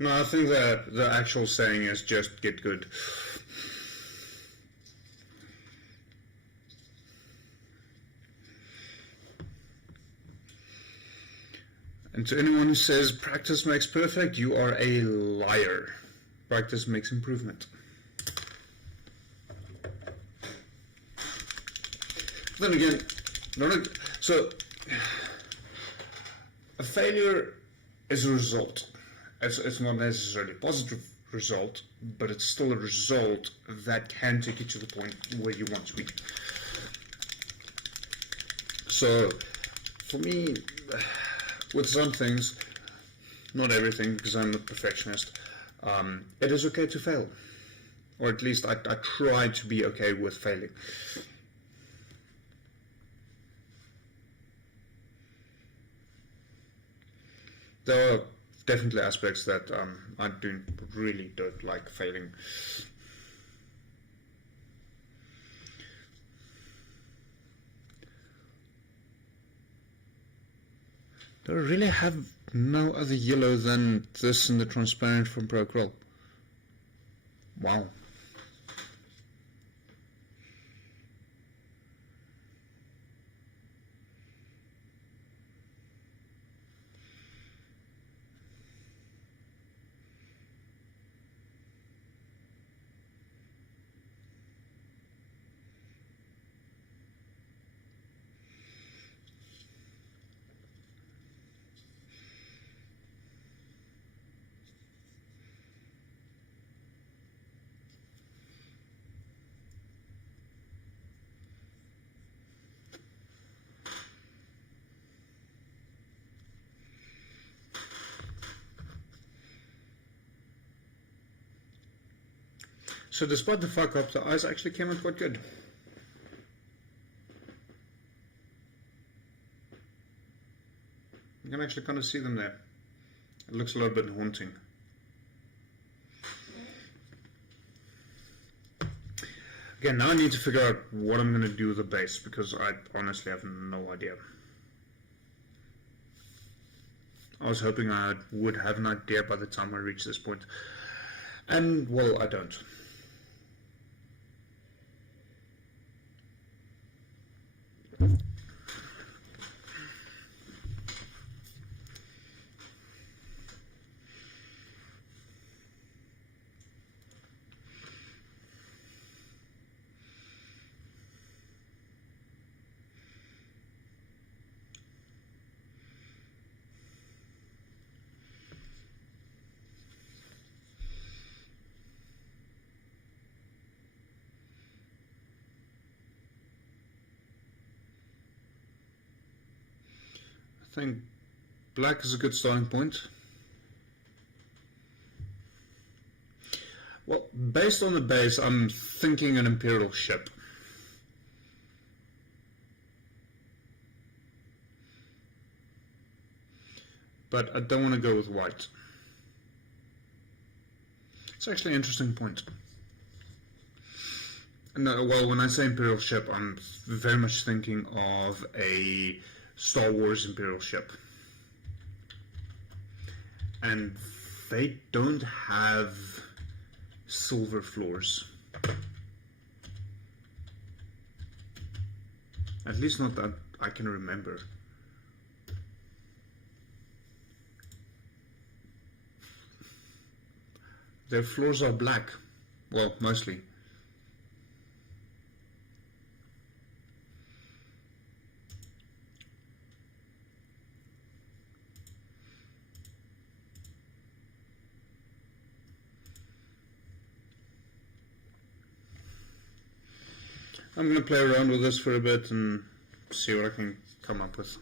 No, I think that the actual saying is just get good. And to anyone who says practice makes perfect, you are a liar. Practice makes improvement. Then again, so a failure is a result. It's not necessarily a positive result, but it's still a result that can take you to the point where you want to be. So, for me, with some things, not everything, because I'm a perfectionist, it is okay to fail. Or at least I try to be okay with failing. There are definitely aspects that I really don't like failing. Do I really have no other yellow than this in the transparent from Procrawl? Wow. So despite the fuck up, the eyes actually came out quite good. You can actually kind of see them there. It looks a little bit haunting. Again, now I need to figure out what I'm going to do with the base, because I honestly have no idea. I was hoping I would have an idea by the time I reach this point. And, well, I don't. I think black is a good starting point. Well, based on the base, I'm thinking an Imperial ship. But I don't want to go with white. It's actually an interesting point. No, well, when I say Imperial ship, I'm very much thinking of a Star Wars Imperial ship. And they don't have silver floors. At least not that I can remember. Their floors are black. Well, mostly. I'm going to play around with this for a bit and see what I can come up with.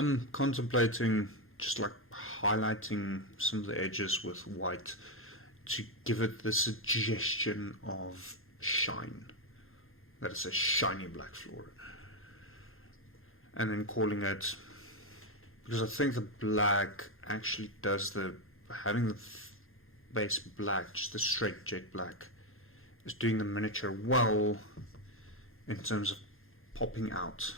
I'm contemplating just like highlighting some of the edges with white to give it the suggestion of shine, that it's a shiny black floor, and then calling it, because I think the black actually does having the base black, just the straight jet black, is doing the miniature well in terms of popping out.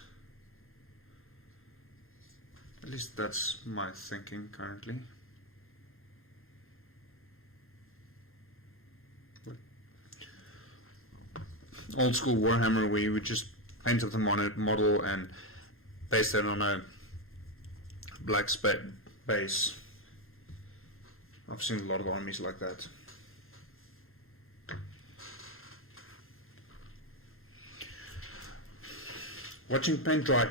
At least that's my thinking currently. Old school Warhammer, where you would just paint up the model and paste it on a black base. I've seen a lot of armies like that. Watching paint dry.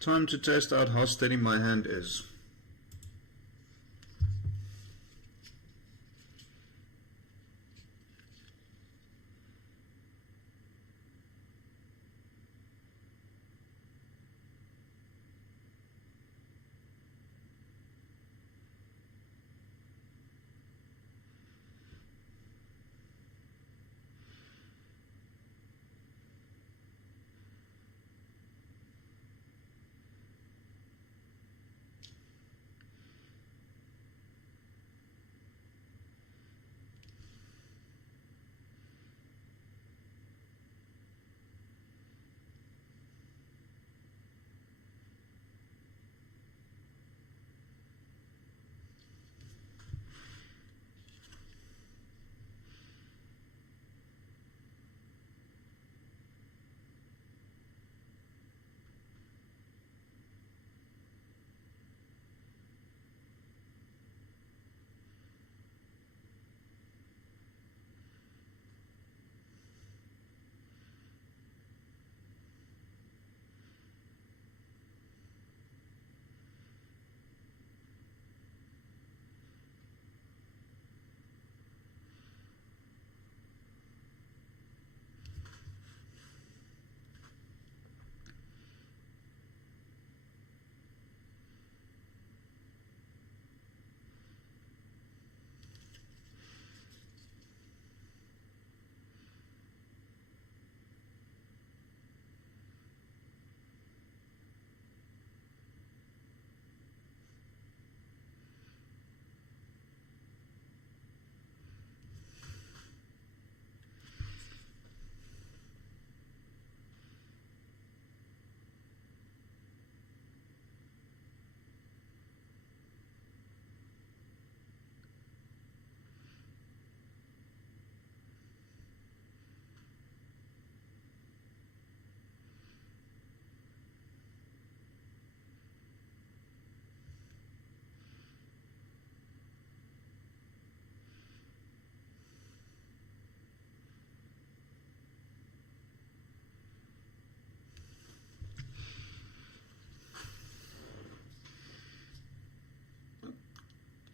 Time to test out how steady my hand is.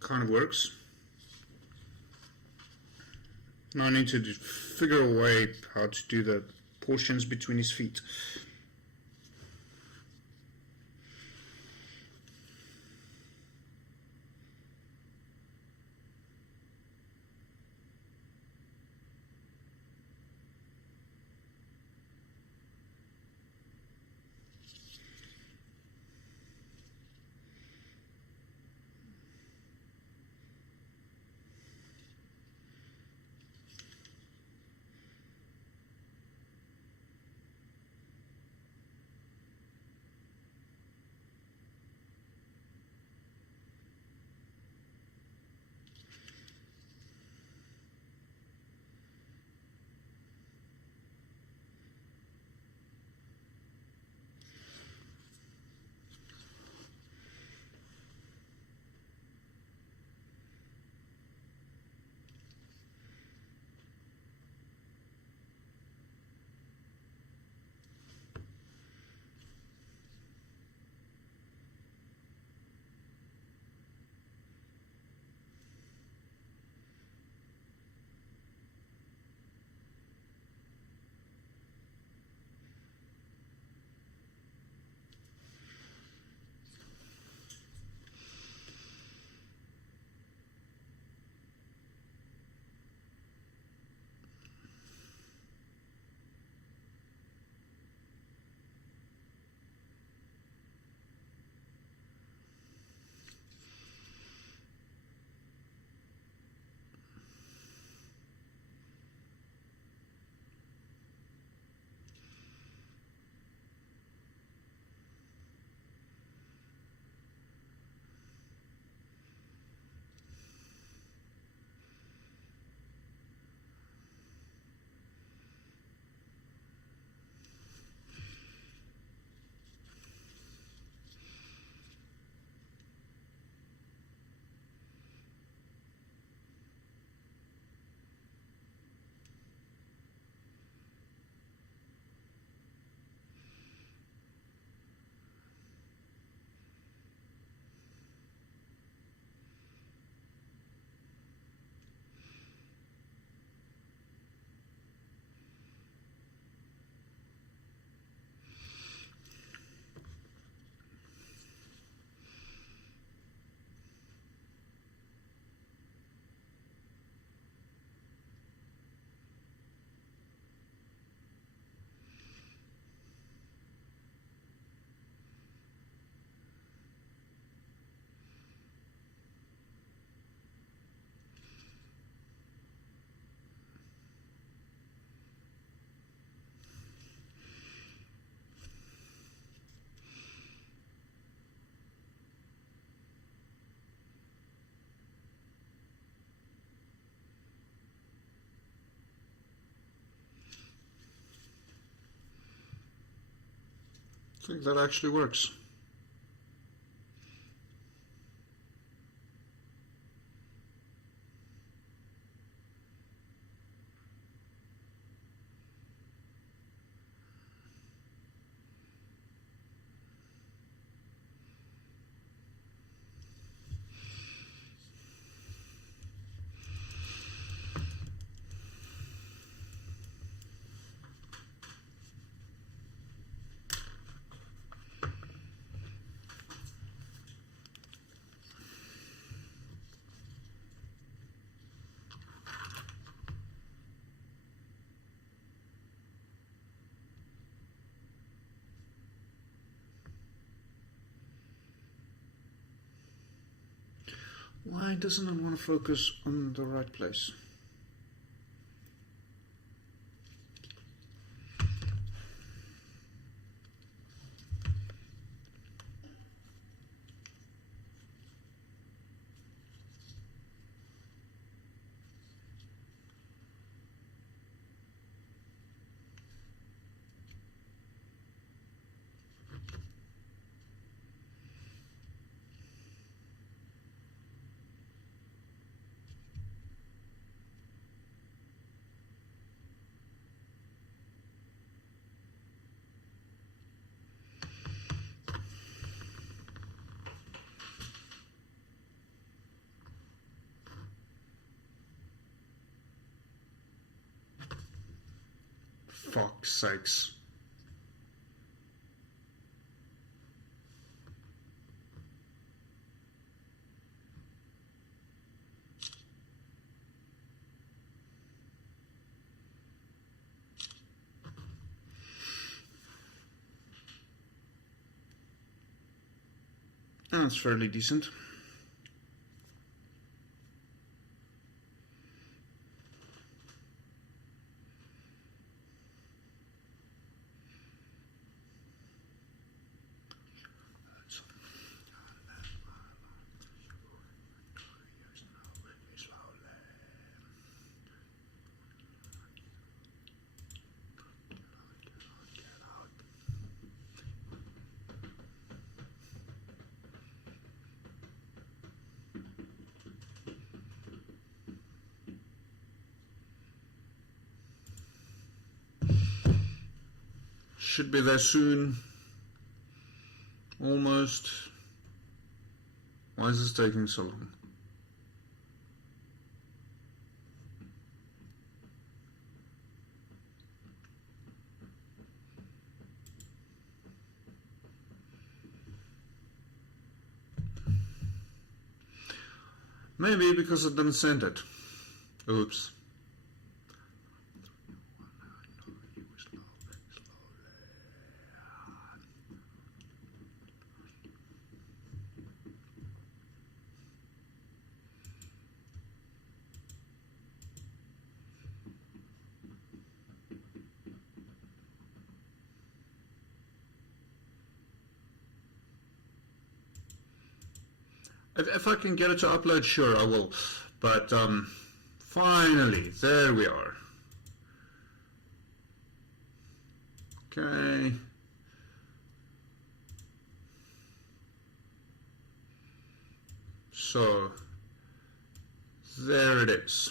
Kind of works. Now I need to figure a way how to do the portions between his feet. I think that actually works. Why doesn't it want to focus on the right place? Fuck's sakes. That's fairly decent. Should be there soon. Almost. Why is this taking so long? Maybe because it didn't send it. Oops. If I can get it to upload, sure, I will. But, finally, there we are. Okay. So, there it is.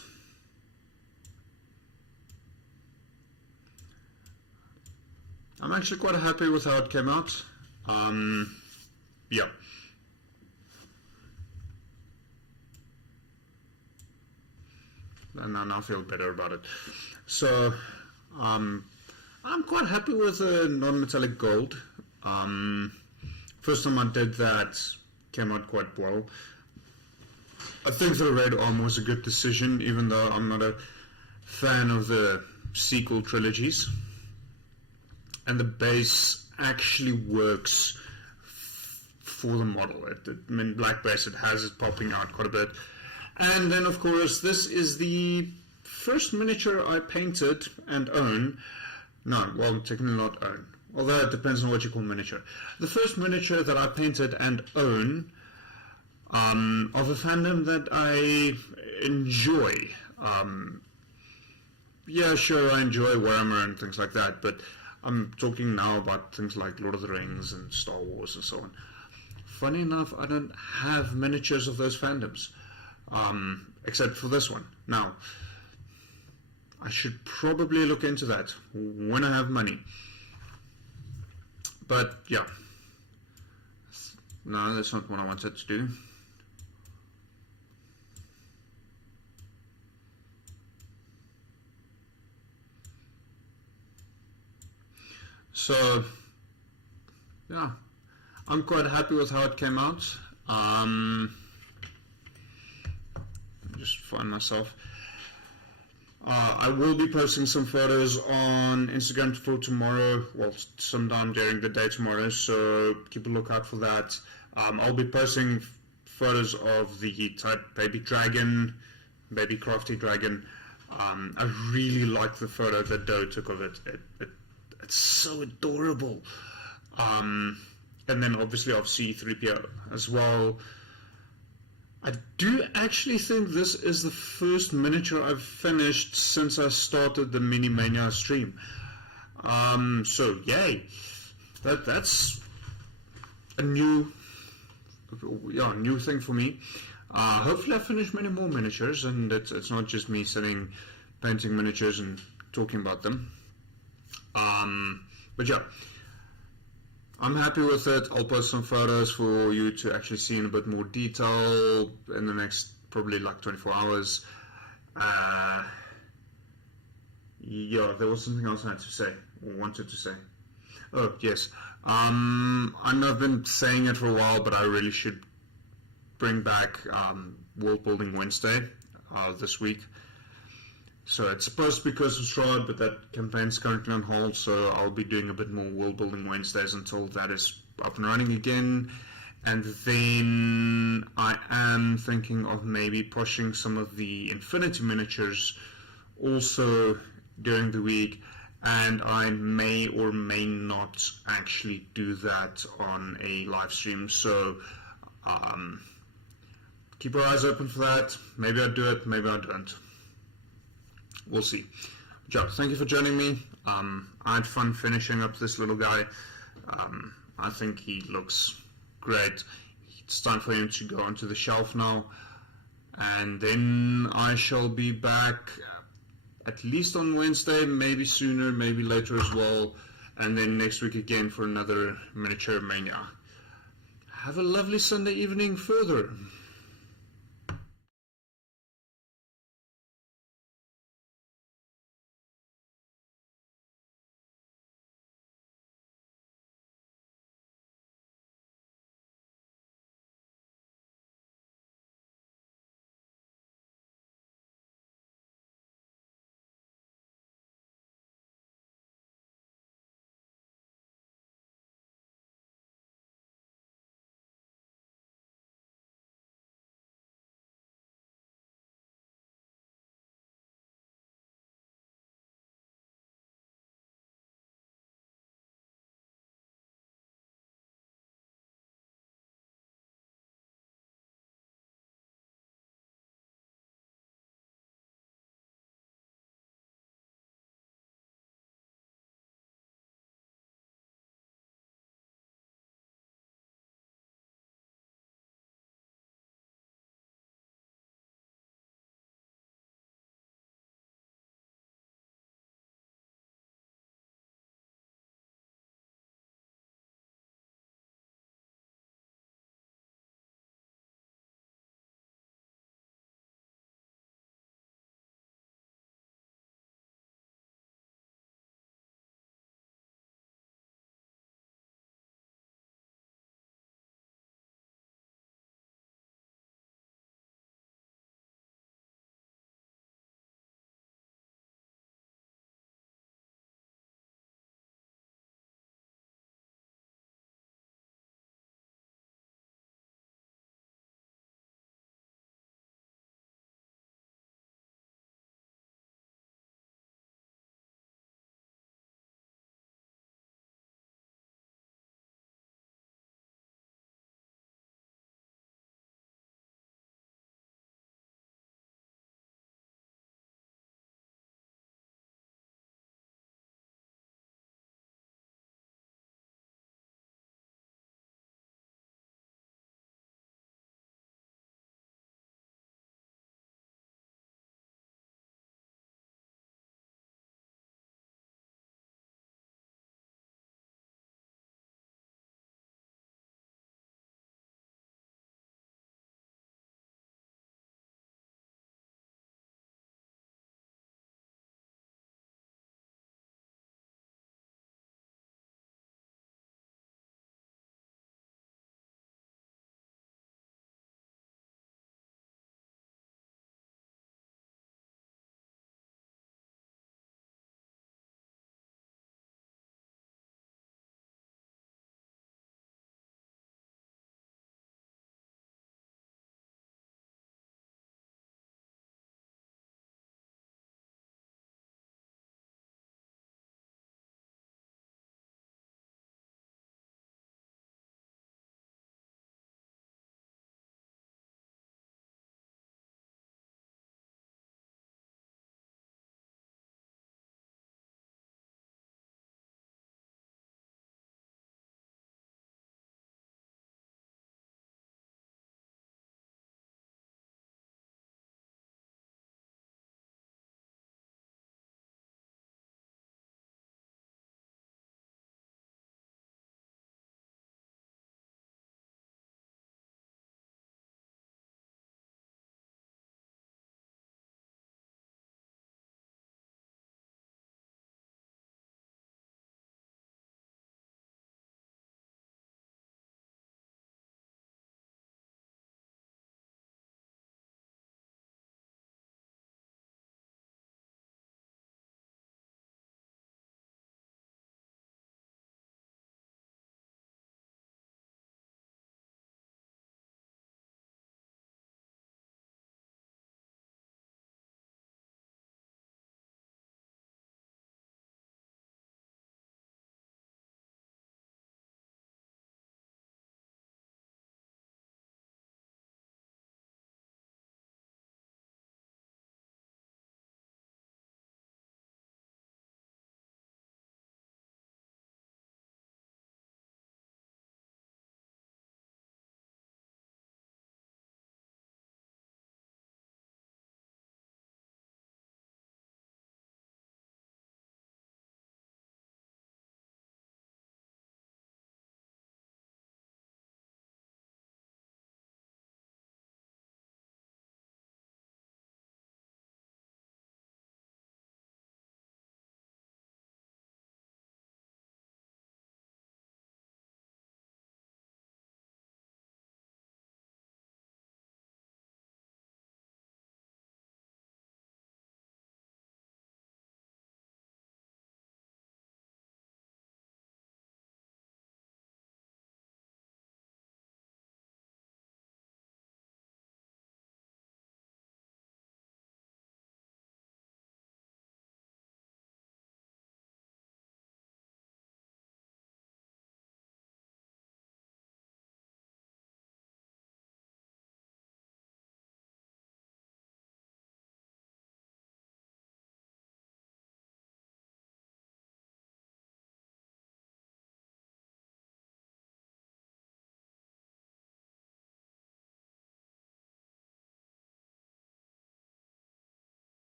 I'm actually quite happy with how it came out. Yeah. And I now feel better about it. So, I'm quite happy with the non-metallic gold. First time I did that, came out quite well. I think the red armor was a good decision, even though I'm not a fan of the sequel trilogies. And the base actually works for the model. I mean, black base, it has it popping out quite a bit. And then, of course, this is the first miniature I painted and own. No, well, technically not own. Although it depends on what you call miniature. The first miniature that I painted and own of a fandom that I enjoy. Yeah, sure, I enjoy Warhammer and things like that, but I'm talking now about things like Lord of the Rings and Star Wars and so on. Funny enough, I don't have miniatures of those fandoms, except for this one. Now, I should probably look into that when I have money. But yeah, no, that's not what I wanted to do. So, yeah, I'm quite happy with how it came out. Just find myself. I will be posting some photos on Instagram for tomorrow, well, sometime during the day tomorrow, so keep a lookout for that. I'll be posting photos of the type baby dragon, baby crafty dragon. I really like the photo that Doe took of it. It's so adorable. And then obviously of C-3PO as well. I do actually think this is the first miniature I've finished since I started the Mini Mania stream. So yay. That's a new thing for me. Hopefully I finish many more miniatures and it's not just me sitting painting miniatures and talking about them. But yeah, I'm happy with it. I'll post some photos for you to actually see in a bit more detail in the next probably like 24 hours. Yeah, there was something else I had to say, or wanted to say. Oh, yes. I know I've been saying it for a while, but I really should bring back World Building Wednesday this week. So it's supposed to be Curse Shroud, but that campaign's currently on hold, so I'll be doing a bit more World Building Wednesdays until that is up and running again. And then I am thinking of maybe pushing some of the Infinity miniatures also during the week, and I may or may not actually do that on a live stream, so keep your eyes open for that. Maybe I do it, maybe I don't. We'll see. Joe, thank you for joining me. I had fun finishing up this little guy. I think he looks great. It's time for him to go onto the shelf now. And then I shall be back at least on Wednesday, maybe sooner, maybe later as well. And then next week again for another Miniature Mania. Have a lovely Sunday evening further.